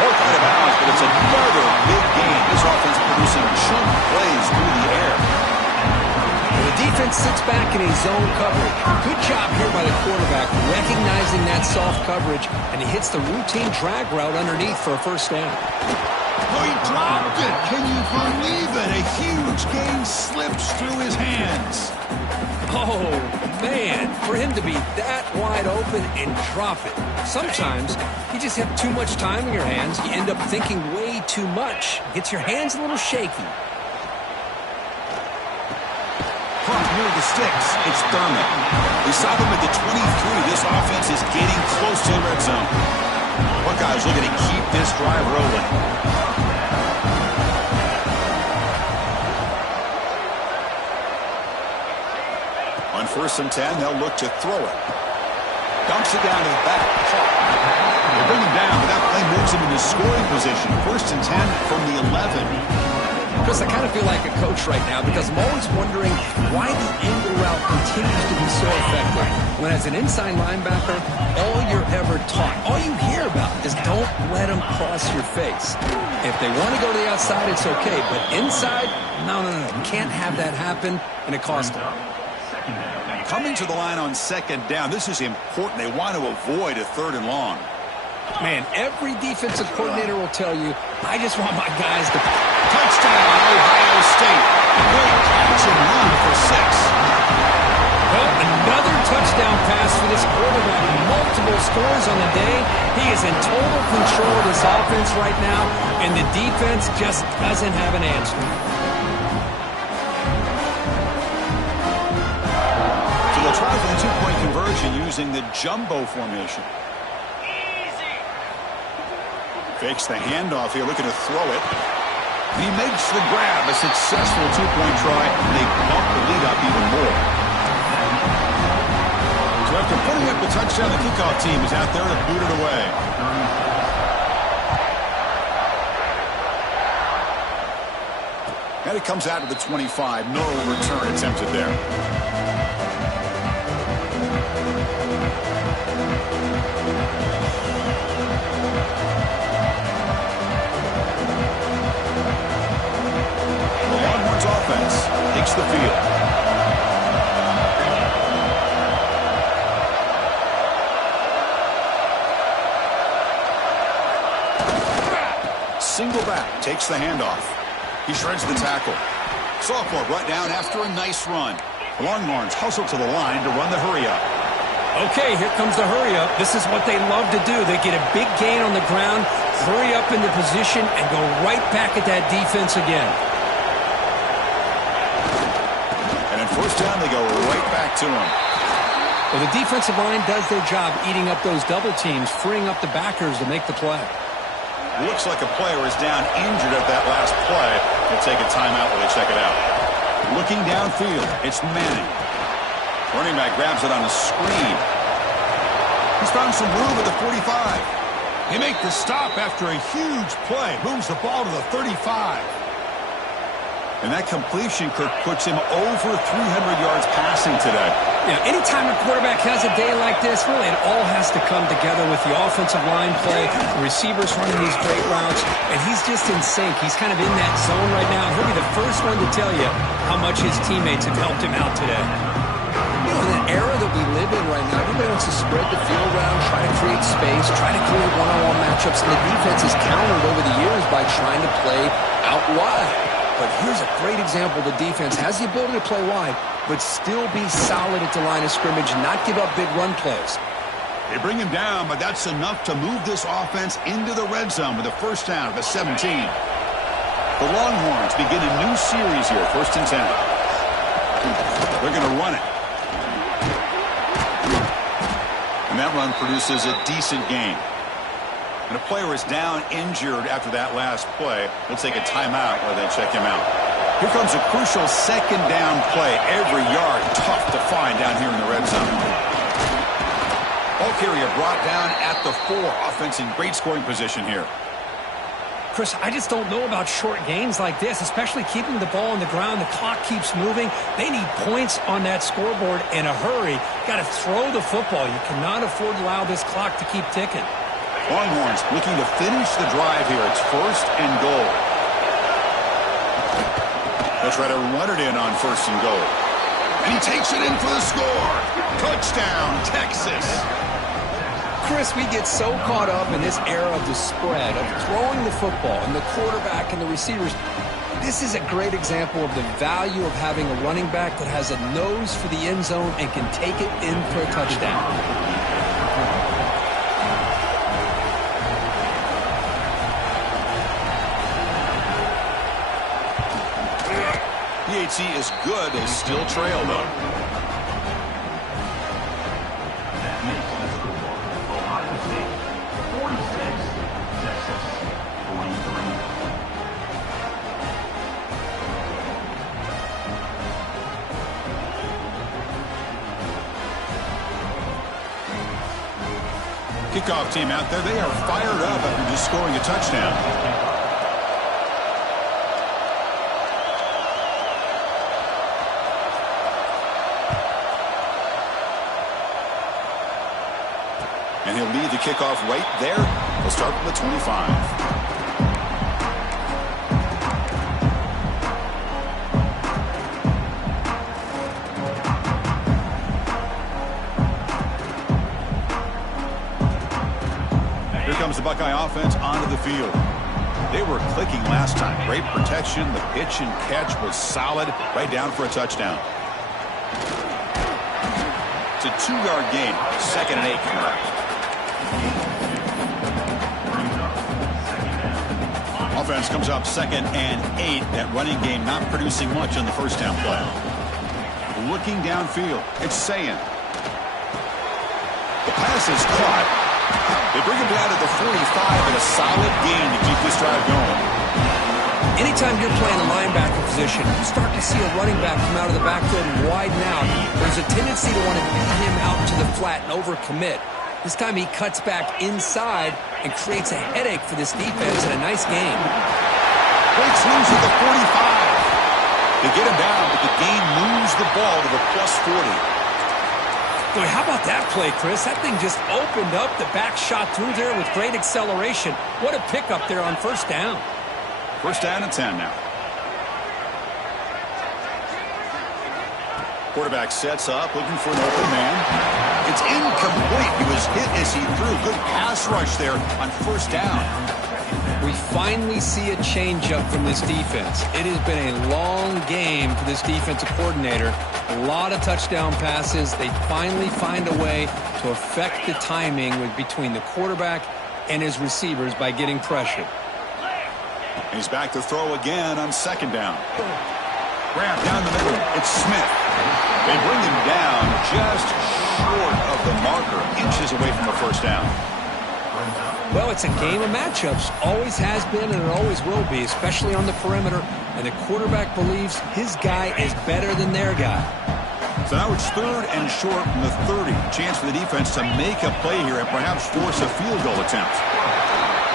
Both out of bounds, but it's another big gain. This offense producing chunk plays through the air. The defense sits back in a zone coverage. Good job here by the quarterback, recognizing that soft coverage, and he hits the routine drag route underneath for a first down. Oh, he dropped it. Can you believe it? A huge gain slips through his hands. Oh, man, for him to be that wide open and drop it. Sometimes you just have too much time in your hands. You end up thinking way too much. Gets your hands a little shaky. Near the sticks, it's Thurman. We saw them at the 23. This offense is getting close to the red zone. Buckeyes looking to keep this drive rolling. On 1st and 10, they'll look to throw it. Dumps it down to the back. They bring him down, but that play moves him into scoring position. 1st and 10 from the 11. Chris, I kind of feel like a coach right now because I'm always wondering why the angle route continues to be so effective. When as an inside linebacker, all you're ever taught, all you hear about is don't let them cross your face. If they want to go to the outside, it's okay. But inside, no. Can't have that happen, and it cost them. Coming to the line on 2nd down, this is important. They want to avoid a 3rd and long. Man, every defensive coordinator will tell you, I just want my guys to... Touchdown, Ohio State. Great catch and run for 6. Well, another touchdown pass for this quarterback. Multiple scores on the day. He is in total control of this offense right now, and the defense just doesn't have an answer. So they'll try for the two-point conversion using the jumbo formation. Fakes the handoff here, looking to throw it. He makes the grab, a successful two-point try, and they bump the lead up even more. So after putting up the touchdown, the kickoff team is out there to boot it away. And it comes out to the 25. No return attempted there. The Longhorns offense takes the field. Single back takes the handoff. He shreds the tackle. Sophomore brought down after a nice run. The Longhorns hustle to the line to run the hurry-up. Okay, here comes the hurry-up. This is what they love to do. They get a big gain on the ground, hurry up into position, and go right back at that defense again. And in first down, they go right back to him. Well, the defensive line does their job eating up those double teams, freeing up the backers to make the play. Looks like a player is down injured at that last play. They'll take a timeout while they check it out. Looking downfield, it's Manning. Running back grabs it on a screen. He's found some room at the 45. They make the stop after a huge play. Moves the ball to the 35. And that completion, Kirk, puts him over 300 yards passing today. Yeah, anytime a quarterback has a day like this, really it all has to come together with the offensive line play, the receivers running these great routes, and he's just in sync. He's kind of in that zone right now. He'll be the first one to tell you how much his teammates have helped him out today. You know, in the era that we live in right now, everybody wants to spread the field around, try to create space, try to create one-on-one matchups, and the defense has countered over the years by trying to play out wide. But here's a great example. The defense has the ability to play wide, but still be solid at the line of scrimmage and not give up big run plays. They bring him down, but that's enough to move this offense into the red zone with a first down at the 17. The Longhorns begin a new series here, 1st and 10. They're going to run it. And that run produces a decent gain. And a player is down injured after that last play. They'll take a timeout while they check him out. Here comes a crucial second down play. Every yard tough to find down here in the red zone. Ball carrier brought down at the 4. Offense in great scoring position here. Chris, I just don't know about short gains like this, especially keeping the ball on the ground. The clock keeps moving. They need points on that scoreboard in a hurry. Got to throw the football. You cannot afford to allow this clock to keep ticking. Longhorns looking to finish the drive here. It's 1st and goal. They'll try to run it in on 1st and goal. And he takes it in for the score. Touchdown, Texas. Chris, we get so caught up in this era of the spread, of throwing the football, and the quarterback and the receivers. This is a great example of the value of having a running back that has a nose for the end zone and can take it in for a touchdown. PHC is good. They still trail, though. Kickoff team out there. They are fired up after just scoring a touchdown. And he'll lead the kickoff right there. He'll start from the 25. Here comes the Buckeye offense onto the field. They were clicking last time. Great protection. The pitch and catch was solid. Right down for a touchdown. It's a 2-yard gain. 2nd and 8 coming up. Offense comes up 2nd and 8. That running game not producing much on the first down play. Looking downfield, it's Sayan. The pass is caught. They bring him down to the 45 and a solid gain to keep this drive going. Anytime you're playing a linebacker position, you start to see a running back come out of the backfield and widen out. There's a tendency to want to beat him out to the flat and overcommit. This time he cuts back inside and creates a headache for this defense and a nice game. Breaks loose at the 45. They get him down, but the gain moves the ball to the +40. Boy, how about that play, Chris? That thing just opened up. The back shot through there with great acceleration. What a pickup there on first down. First down and 10 now. Quarterback sets up, looking for an open man. It's incomplete. He was hit as he threw. Good pass rush there on first down. We finally see a change-up from this defense. It has been a long game for this defensive coordinator. A lot of touchdown passes. They finally find a way to affect the timing between the quarterback and his receivers by getting pressure. He's back to throw again on second down. Grab down the middle. It's Smith. They bring him down just short of the marker, inches away from the first down. Well, it's a game of matchups. Always has been and it always will be, especially on the perimeter. And the quarterback believes his guy is better than their guy. So now it's third and short from the 30. Chance for the defense to make a play here and perhaps force a field goal attempt.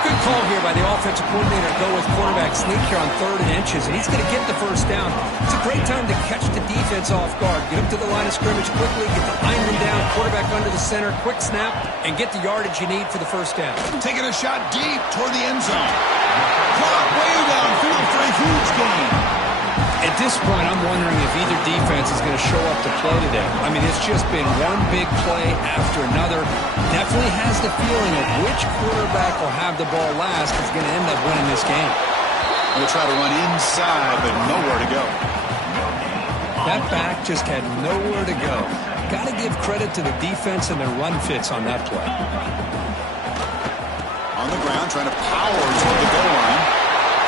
Good call here by the offensive coordinator to go with quarterback sneak here on 3rd and inches, and he's going to get the first down. It's a great time to catch the defense off guard. Get up to the line of scrimmage quickly, get the lineman down, quarterback under the center, quick snap, and get the yardage you need for the first down. Taking a shot deep toward the end zone. Caught way downfield for a huge gain. At this point, I'm wondering if either defense is going to show up to play today. I mean, it's just been one big play after another. Definitely has the feeling of which quarterback will have the ball last is going to end up winning this game. We'll try to run inside, but nowhere to go. That back just had nowhere to go. Got to give credit to the defense and their run fits on that play. On the ground, trying to power toward the goal line.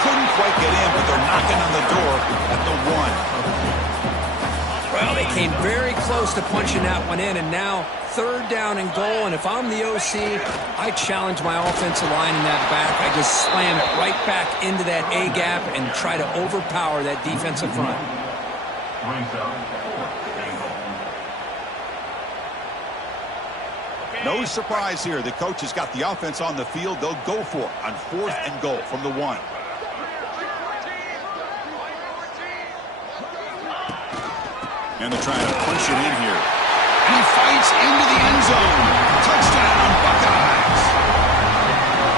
Couldn't quite get in, but they're knocking on the door at the 1. Well, they came very close to punching that one in, and now 3rd down and goal. And if I'm the OC, I challenge my offensive line in that back. I just slam it right back into that A gap and try to overpower that defensive front. No surprise here. The coach has got the offense on the field. They'll go for it on 4th and goal from the 1. And they're trying to punch it in here. And he fights into the end zone. Touchdown, Buckeyes.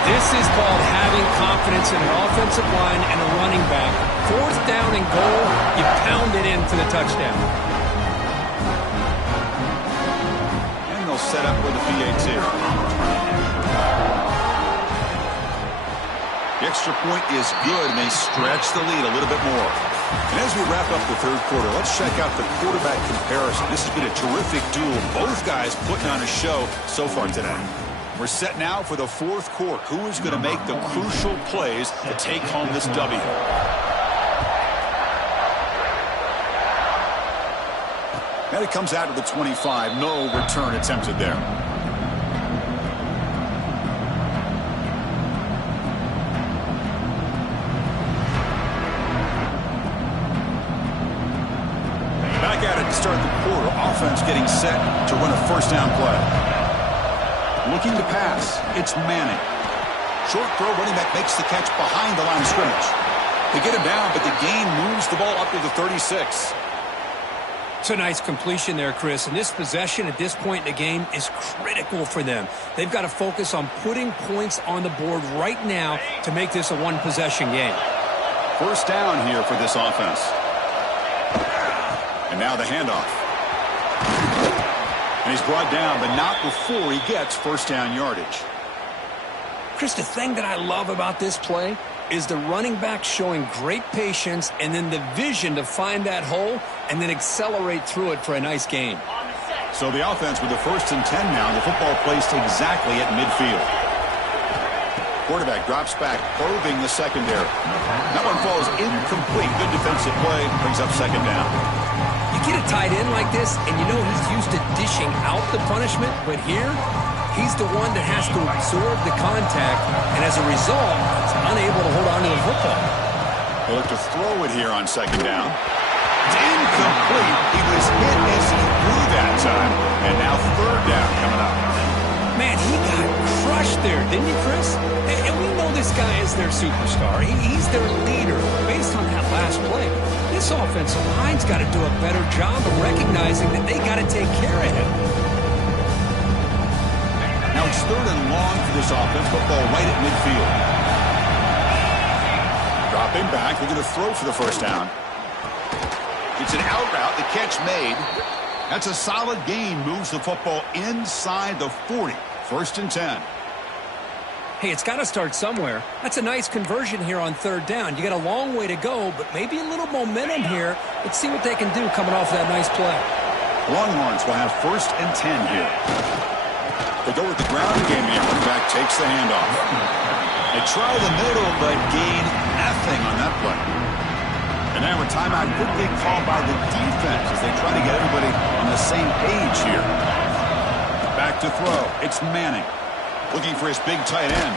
This is called having confidence in an offensive line and a running back. 4th down and goal, you pound it in for the touchdown. And they'll set up with a PAT. The extra point is good, and they stretch the lead a little bit more. And as we wrap up the 3rd quarter, let's check out the quarterback comparison. This has been a terrific duel. Both guys putting on a show so far today. We're set now for the 4th quarter. Who is going to make the crucial plays to take home this W? And it comes out of the 25. No return attempted there. Back at it to start the quarter. Offense getting set to run a first down play. Looking to pass. It's Manning. Short throw, running back makes the catch behind the line of scrimmage. They get him down, but the gain moves the ball up to the 36. It's a nice completion there, Chris. And this possession at this point in the game is critical for them. They've got to focus on putting points on the board right now to make this a one-possession game. First down here for this offense. And now the handoff. And he's brought down, but not before he gets first down yardage. Chris, the thing that I love about this play is the running back showing great patience and then the vision to find that hole and then accelerate through it for a nice gain. So the offense with the 1st and 10 now, the football placed exactly at midfield. Quarterback drops back, probing the secondary. That one falls incomplete. Good defensive play, brings up second down. You get a tight end like this, and you know he's used to dishing out the punishment, but here, he's the one that has to absorb the contact, and as a result, he's unable to hold on to the football. They look to throw it here on second down. It's incomplete. He was hit as he threw that time, and now 3rd down coming up. Man, he got crushed there, didn't he, Chris? And we know this guy is their superstar. He's their leader. Based on that last play, this offensive line's got to do a better job of recognizing that they got to take care of him. Now it's 3rd and long for this offense. Football right at midfield. Dropping back. They're going to throw for the first down. It's an out route. The catch made. That's a solid gain. Moves the football inside the 40. 1st and 10. Hey, it's got to start somewhere. That's a nice conversion here on 3rd down. You got a long way to go, but maybe a little momentum here. Let's see what they can do coming off that nice play. Longhorns will have 1st and 10 here. They go with the ground game here. Running back takes the handoff. They try the middle, but gain nothing on that play. And now a timeout quickly called by the defense as they try to get everybody on the same page here. Back to throw. It's Manning. Looking for his big tight end.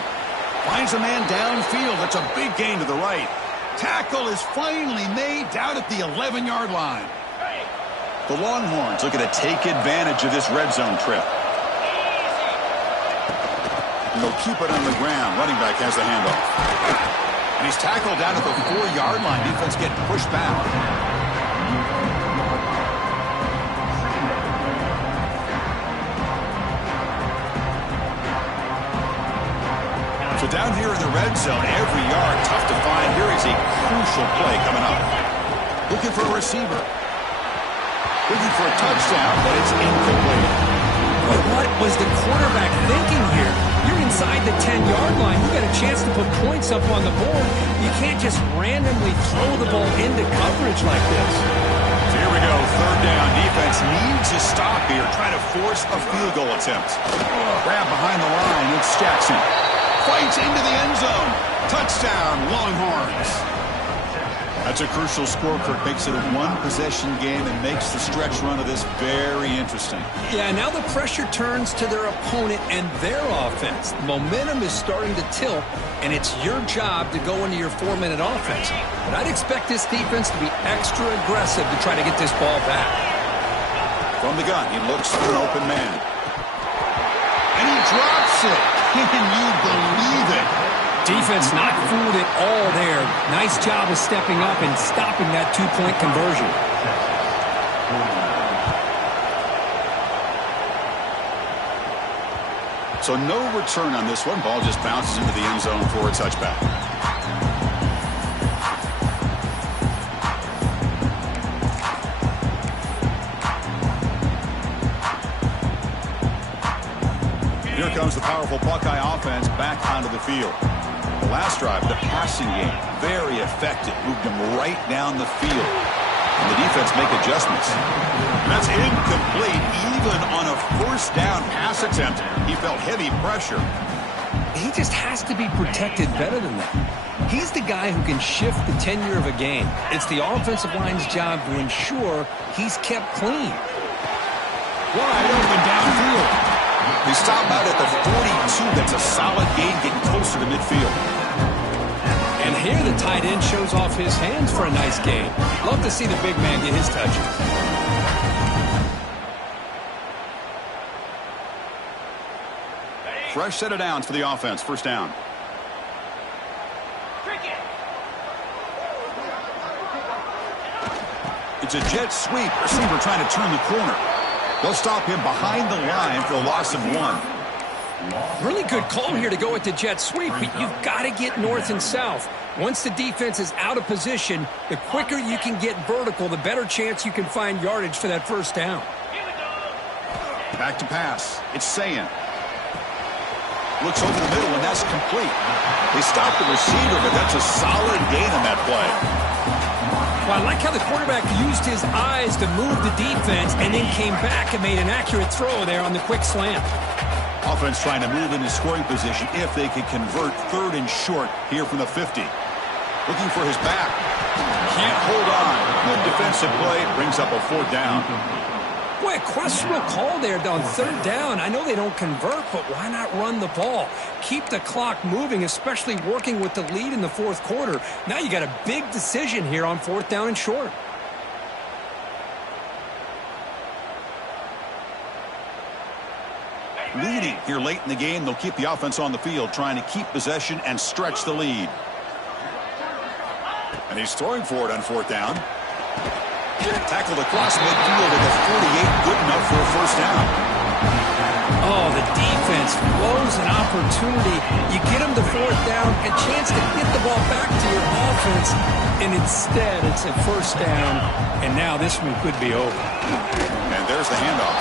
Finds a man downfield. That's a big gain to the right. Tackle is finally made down at the 11-yard line. The Longhorns looking to take advantage of this red zone trip. And they'll keep it on the ground. Running back has the handoff. And he's tackled down at the 4-yard line. Defense getting pushed back. So down here in the red zone, every yard tough to find. Here is a crucial play coming up. Looking for a receiver. Looking for a touchdown, but it's incomplete. But what was the quarterback thinking here? You're inside the 10-yard line. You got a chance to put points up on the board. You can't just randomly throw the ball into coverage like this. So here we go, 3rd down. Defense needs a stop here, trying to force a field goal attempt. Grab behind the line. It's Jackson. Fights into the end zone. Touchdown, Longhorns. That's a crucial score, Kirk. Makes it a 1-possession game and makes the stretch run of this very interesting. Yeah, now the pressure turns to their opponent and their offense. Momentum is starting to tilt, and it's your job to go into your 4-minute offense. But I'd expect this defense to be extra aggressive to try to get this ball back. From the gun, he looks for an open man. And he drops it. Can you believe it? Defense not fooled at all there. Nice job of stepping up and stopping that 2-point conversion. So no return on this one. Ball just bounces into the end zone for a touchback. Here comes the powerful Buckeye offense back onto the field. The last drive, the passing game, very effective. Moved them right down the field. And the defense make adjustments. And that's incomplete. Even on a 1st down pass attempt, he felt heavy pressure. He just has to be protected better than that. He's the guy who can shift the tenure of a game. It's the offensive line's job to ensure he's kept clean. Wide open downfield. They stop out at the 42. That's a solid gain, getting closer to midfield. And here the tight end shows off his hands for a nice gain. Love to see the big man get his touches. Fresh set of downs for the offense. 1st down. It's a jet sweep. Receiver trying to turn the corner. They'll stop him behind the line for a loss of 1. Really good call here to go with the jet sweep, but you've got to get north and south. Once the defense is out of position, the quicker you can get vertical, the better chance you can find yardage for that 1st down. Back to pass. It's Sayin. Looks over the middle, and that's complete. They stop the receiver, but that's a solid gain on that play. Well, I like how the quarterback used his eyes to move the defense and then came back and made an accurate throw there on the quick slant. Offense trying to move into scoring position if they could convert 3rd and short here from the 50. Looking for his back. Can't hold on. Good defensive play. Brings up a 4th down. Boy, a questionable call there on 3rd down. I know they don't convert, but why not run the ball? Keep the clock moving, especially working with the lead in the 4th quarter. Now you got a big decision here on 4th down and short. leading here late in the game. They'll keep the offense on the field, trying to keep possession and stretch the lead. And he's throwing for it on 4th down. Tackled across midfield at the 48, good enough for a first down. Oh, the defense blows an opportunity. You get them to 4th down, a chance to get the ball back to your offense, and instead it's a first down, and now this one could be over. And there's the handoff.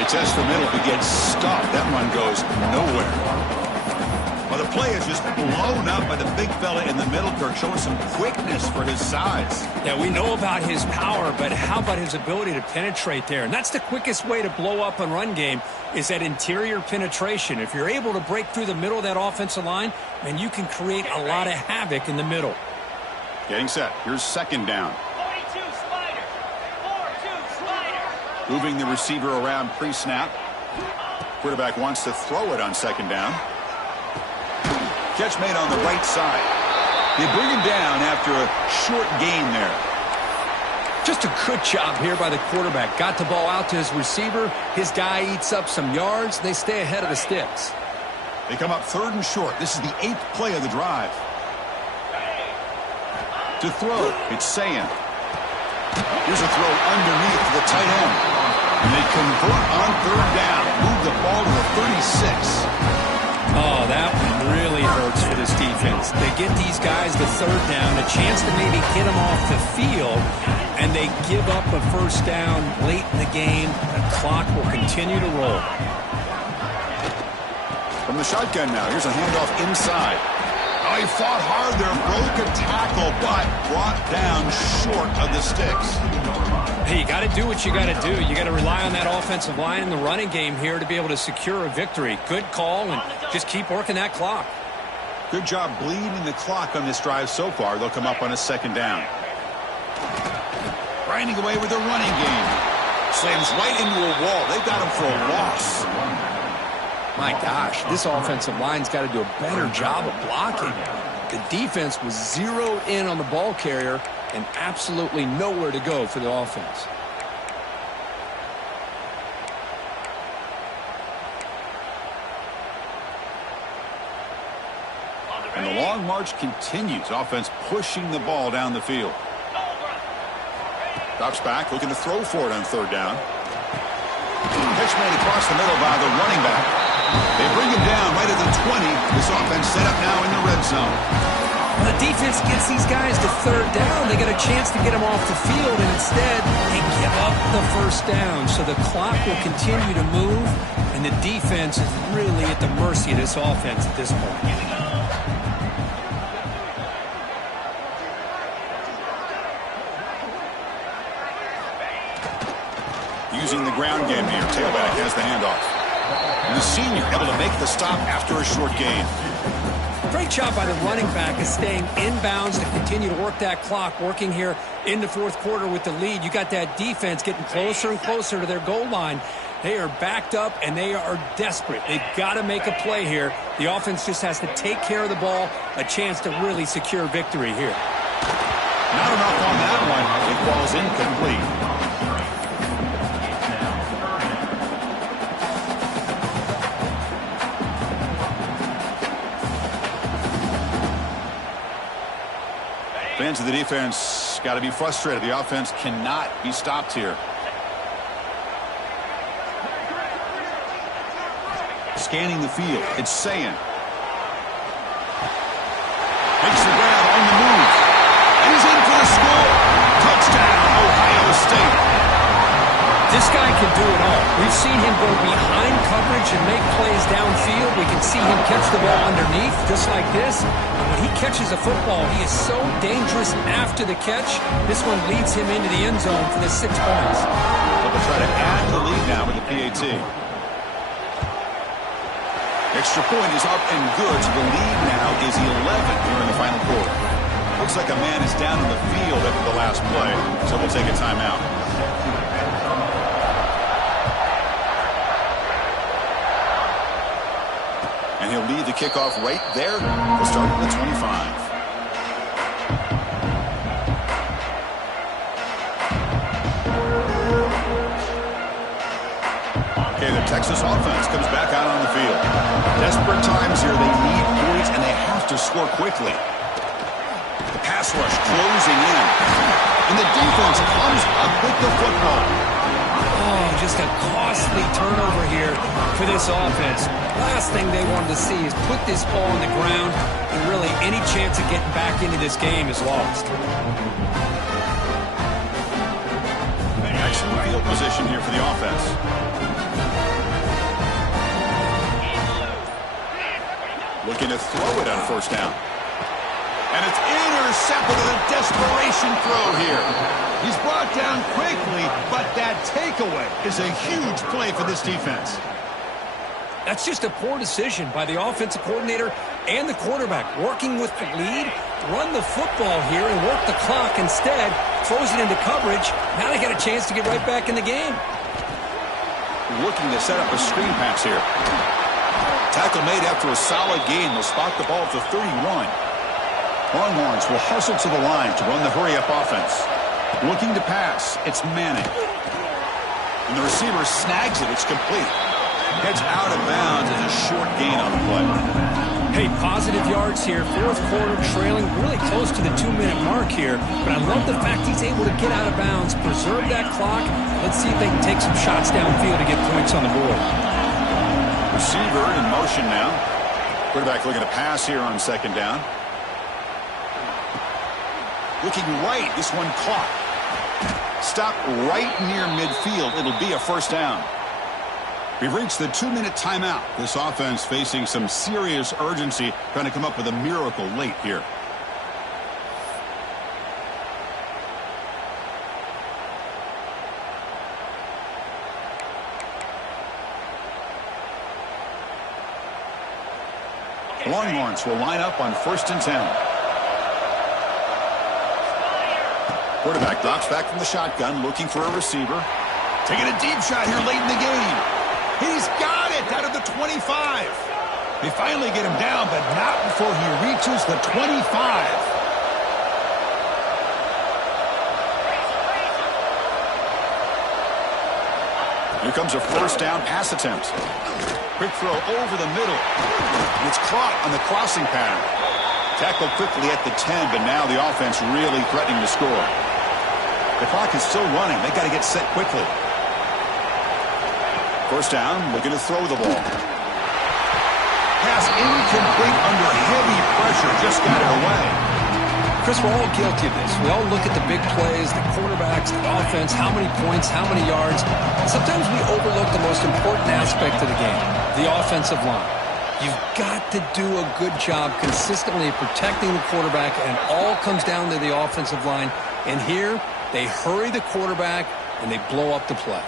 It tests the middle, but gets stopped. That one goes nowhere. Well, the play is just blown up by the big fella in the middle, Kirk, showing some quickness for his size. Yeah, we know about his power, but how about his ability to penetrate there? And that's the quickest way to blow up a run game, is that interior penetration. If you're able to break through the middle of that offensive line, then you can create a lot of havoc in the middle. Getting set. Here's 2nd down. 42 slider. 4-2 slider. Moving the receiver around pre-snap. Quarterback wants to throw it on 2nd down. Catch made on the right side. They bring him down after a short gain there. Just a good job here by the quarterback. Got the ball out to his receiver. His guy eats up some yards. They stay ahead of the sticks. They come up 3rd and short. This is the 8th play of the drive. To throw, it's Sayan. Here's a throw underneath to the tight end. And they convert on 3rd down. Move the ball to the 36. Oh, that one really hurts for this defense. They get these guys to 3rd down, a chance to maybe get them off the field, and they give up a first down late in the game. The clock will continue to roll. From the shotgun now, here's a handoff inside. Oh, he fought hard there, broke a tackle, but brought down short of the sticks. Hey, you got to do what you got to do. You got to rely on that offensive line in the running game here to be able to secure a victory. Good call, and just keep working that clock. Good job bleeding the clock on this drive so far. They'll come up on a 2nd down. Grinding away with the running game. Slams right into a wall. They've got him for a loss. My gosh, this offensive line's got to do a better job of blocking. The defense was zeroed in on the ball carrier and absolutely nowhere to go for the offense. And the long march continues. Offense pushing the ball down the field. Drops back, looking to throw for it on 3rd down. Pitch made across the middle by the running back. They bring him down right at the 20. This offense set up now in the red zone. The defense gets these guys to 3rd down. They got a chance to get them off the field, and instead they give up the first down. So the clock will continue to move, and the defense is really at the mercy of this offense at this point. Using the ground game here. Tailback has the handoff. And the senior able to make the stop after a short gain. Great job by the running back is staying inbounds to continue to work that clock, working here in the 4th quarter with the lead. You got that defense getting closer and closer to their goal line. They are backed up, and they are desperate. They've got to make a play here. The offense just has to take care of the ball, a chance to really secure victory here. Not enough on that one. It falls incomplete. Fans of the defense got to be frustrated. The offense cannot be stopped here. Scanning the field. It's Sayan. Makes the grab on the move. And he's in for the score. Touchdown, Ohio State. This guy can do it all. We've seen him go behind coverage and make plays downfield. We can see him catch the ball underneath, just like this. And when he catches a football, he is so dangerous after the catch. This one leads him into the end zone for the 6 points. They'll try to add to the lead now with the PAT. Extra point is up and good, so the lead now is 11 here in the final quarter. Looks like a man is down in the field after the last play, so we'll take a timeout. And he'll lead the kickoff right there. We'll start at the 25. Okay, the Texas offense comes back out on the field. Desperate times here. They need points, and they have to score quickly. The pass rush closing in. And the defense comes up with the football. Oh, just a costly turnover here for this offense. Last thing they wanted to see is put this ball on the ground, and really any chance of getting back into this game is lost. Excellent field position here for the offense. Looking to throw it on first down. And it's intercepted with a desperation throw here. He's brought down quickly, but that takeaway is a huge play for this defense. That's just a poor decision by the offensive coordinator and the quarterback. Working with the lead, run the football here and work the clock. Instead, throws it into coverage. Now they got a chance to get right back in the game. Looking to set up a screen pass here. Tackle made after a solid gain. They'll spot the ball at the 31. Longhorns will hustle to the line to run the hurry-up offense. Looking to pass. It's Manning. And the receiver snags it. It's complete. Heads out of bounds as a short gain on the play. Hey, positive yards here. Fourth quarter, trailing really close to the 2-minute mark here. But I love the fact he's able to get out of bounds, preserve that clock. Let's see if they can take some shots downfield to get points on the board. Receiver in motion now. Quarterback looking to pass here on second down. Looking right. This one caught. Stop right near midfield. It'll be a first down. We've reached the 2-minute timeout. This offense facing some serious urgency, trying to come up with a miracle late here. The Longhorns will line up on 1st and 10. Quarterback drops back from the shotgun, looking for a receiver. Taking a deep shot here late in the game. He's got it out of the 25. They finally get him down, but not before he reaches the 25. Here comes a first down pass attempt. Quick throw over the middle. And it's caught on the crossing pattern. Tackled quickly at the 10, but now the offense really threatening to score. The clock is still running. They got to get set quickly. First down, looking to throw the ball. Pass incomplete under heavy pressure. Just got it away. Chris, we're all guilty of this. We all look at the big plays, the quarterbacks, the offense, how many points, how many yards. Sometimes we overlook the most important aspect of the game, the offensive line. You've got to do a good job consistently protecting the quarterback, and it all comes down to the offensive line. And here, they hurry the quarterback, and they blow up the play.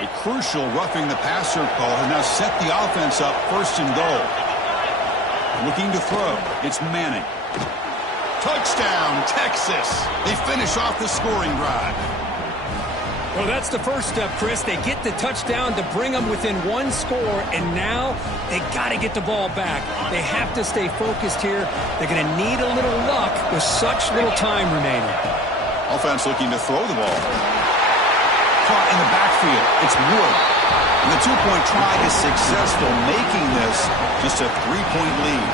A crucial roughing the passer call has now set the offense up 1st and goal. Looking to throw. It's Manning. Touchdown, Texas. They finish off the scoring drive. Well, that's the first step, Chris. They get the touchdown to bring them within one score, and now they got to get the ball back. They have to stay focused here. They're going to need a little luck with such little time remaining. Offense looking to throw the ball. Caught in the backfield. It's Wood. And the 2-point try is successful, making this just a 3-point lead.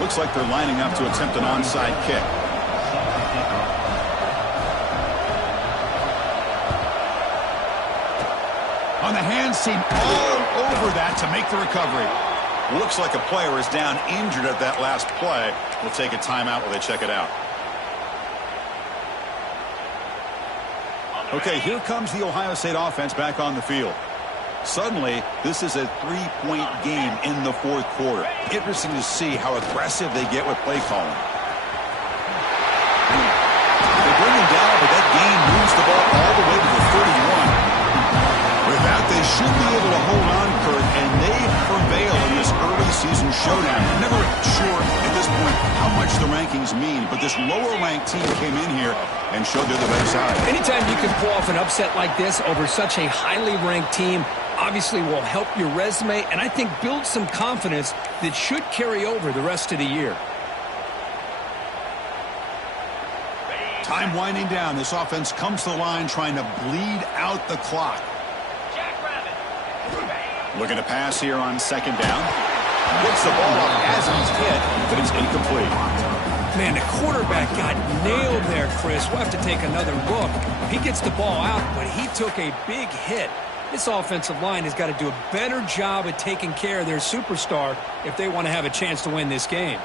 Looks like they're lining up to attempt an onside kick. On the hands team all over that to make the recovery. Looks like a player is down injured at that last play. We'll take a timeout while they check it out. Okay, here comes the Ohio State offense back on the field. Suddenly, this is a 3-point game in the 4th quarter. Interesting to see how aggressive they get with play calling. They bring him down, but that gain moves the ball all the way to the 31. With that, they should be able to hold on, Kurt, and they prevail in this early season showdown. Never sure at this point how much the rankings mean, but this lower-ranked team came in here and showed they're the better side. Anytime you can pull off an upset like this over such a highly ranked team, obviously will help your resume and I think build some confidence that should carry over the rest of the year. Time winding down. This offense comes to the line trying to bleed out the clock. Looking to pass here on second down. Gets the ball up as he's hit, but it's incomplete. Man, the quarterback got nailed there, Chris. We'll have to take another look. He gets the ball out, but he took a big hit. This offensive line has got to do a better job at taking care of their superstar if they want to have a chance to win this game.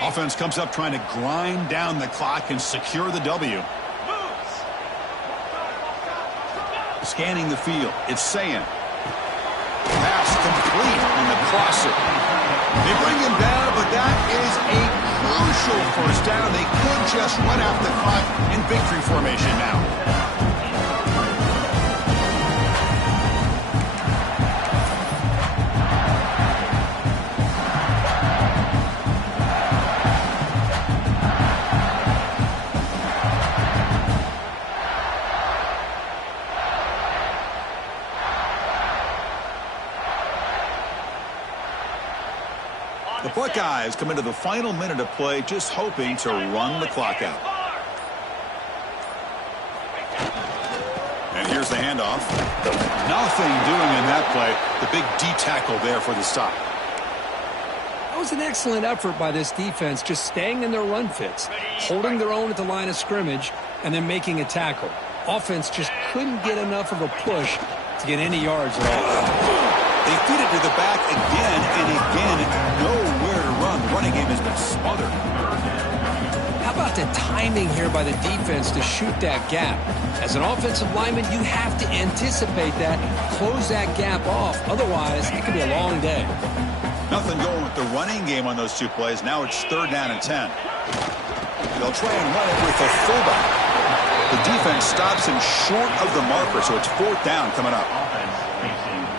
Offense comes up trying to grind down the clock and secure the W. Scanning the field. It's Sayan. Pass complete on the crosser. They bring him down, but that is a crucial first down. They could just run out the clock in victory formation now. The Buckeyes come into the final minute of play just hoping to run the clock out. And here's the handoff. Nothing doing in that play. The big D tackle there for the stop. That was an excellent effort by this defense, just staying in their run fits, holding their own at the line of scrimmage, and then making a tackle. Offense just couldn't get enough of a push to get any yards at all. They feed it to the back again and again. Nowhere to run. The running game has been smothered. How about the timing here by the defense to shoot that gap? As an offensive lineman, you have to anticipate that, close that gap off. Otherwise, it could be a long day. Nothing going with the running game on those two plays. Now it's 3rd down and 10. They'll try and run it with the fullback. The defense stops him short of the marker, so it's 4th down coming up.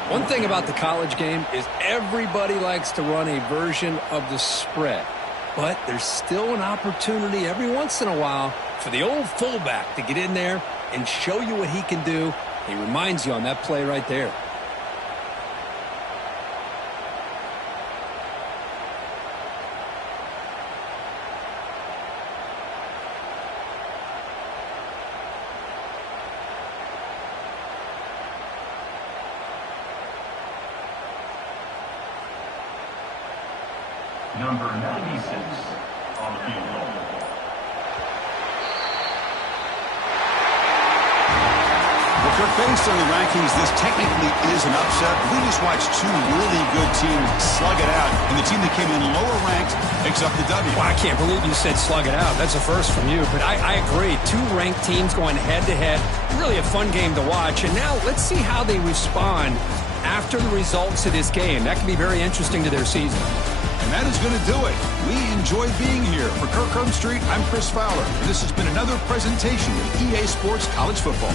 One thing about the college game is everybody likes to run a version of the spread. But there's still an opportunity every once in a while for the old fullback to get in there and show you what he can do. He reminds you on that play right there. Number 96 on the field goal. Well, based on the rankings, this technically is an upset. We just watched two really good teams slug it out, and the team that came in lower ranked picks up the W. Well, I can't believe you said slug it out. That's a first from you, but I agree. Two ranked teams going head-to-head. Really a fun game to watch, and now let's see how they respond after the results of this game. That can be very interesting to their season. And that is going to do it. We enjoyed being here. For Kirk Street, I'm Chris Fowler. And this has been another presentation of EA Sports College Football.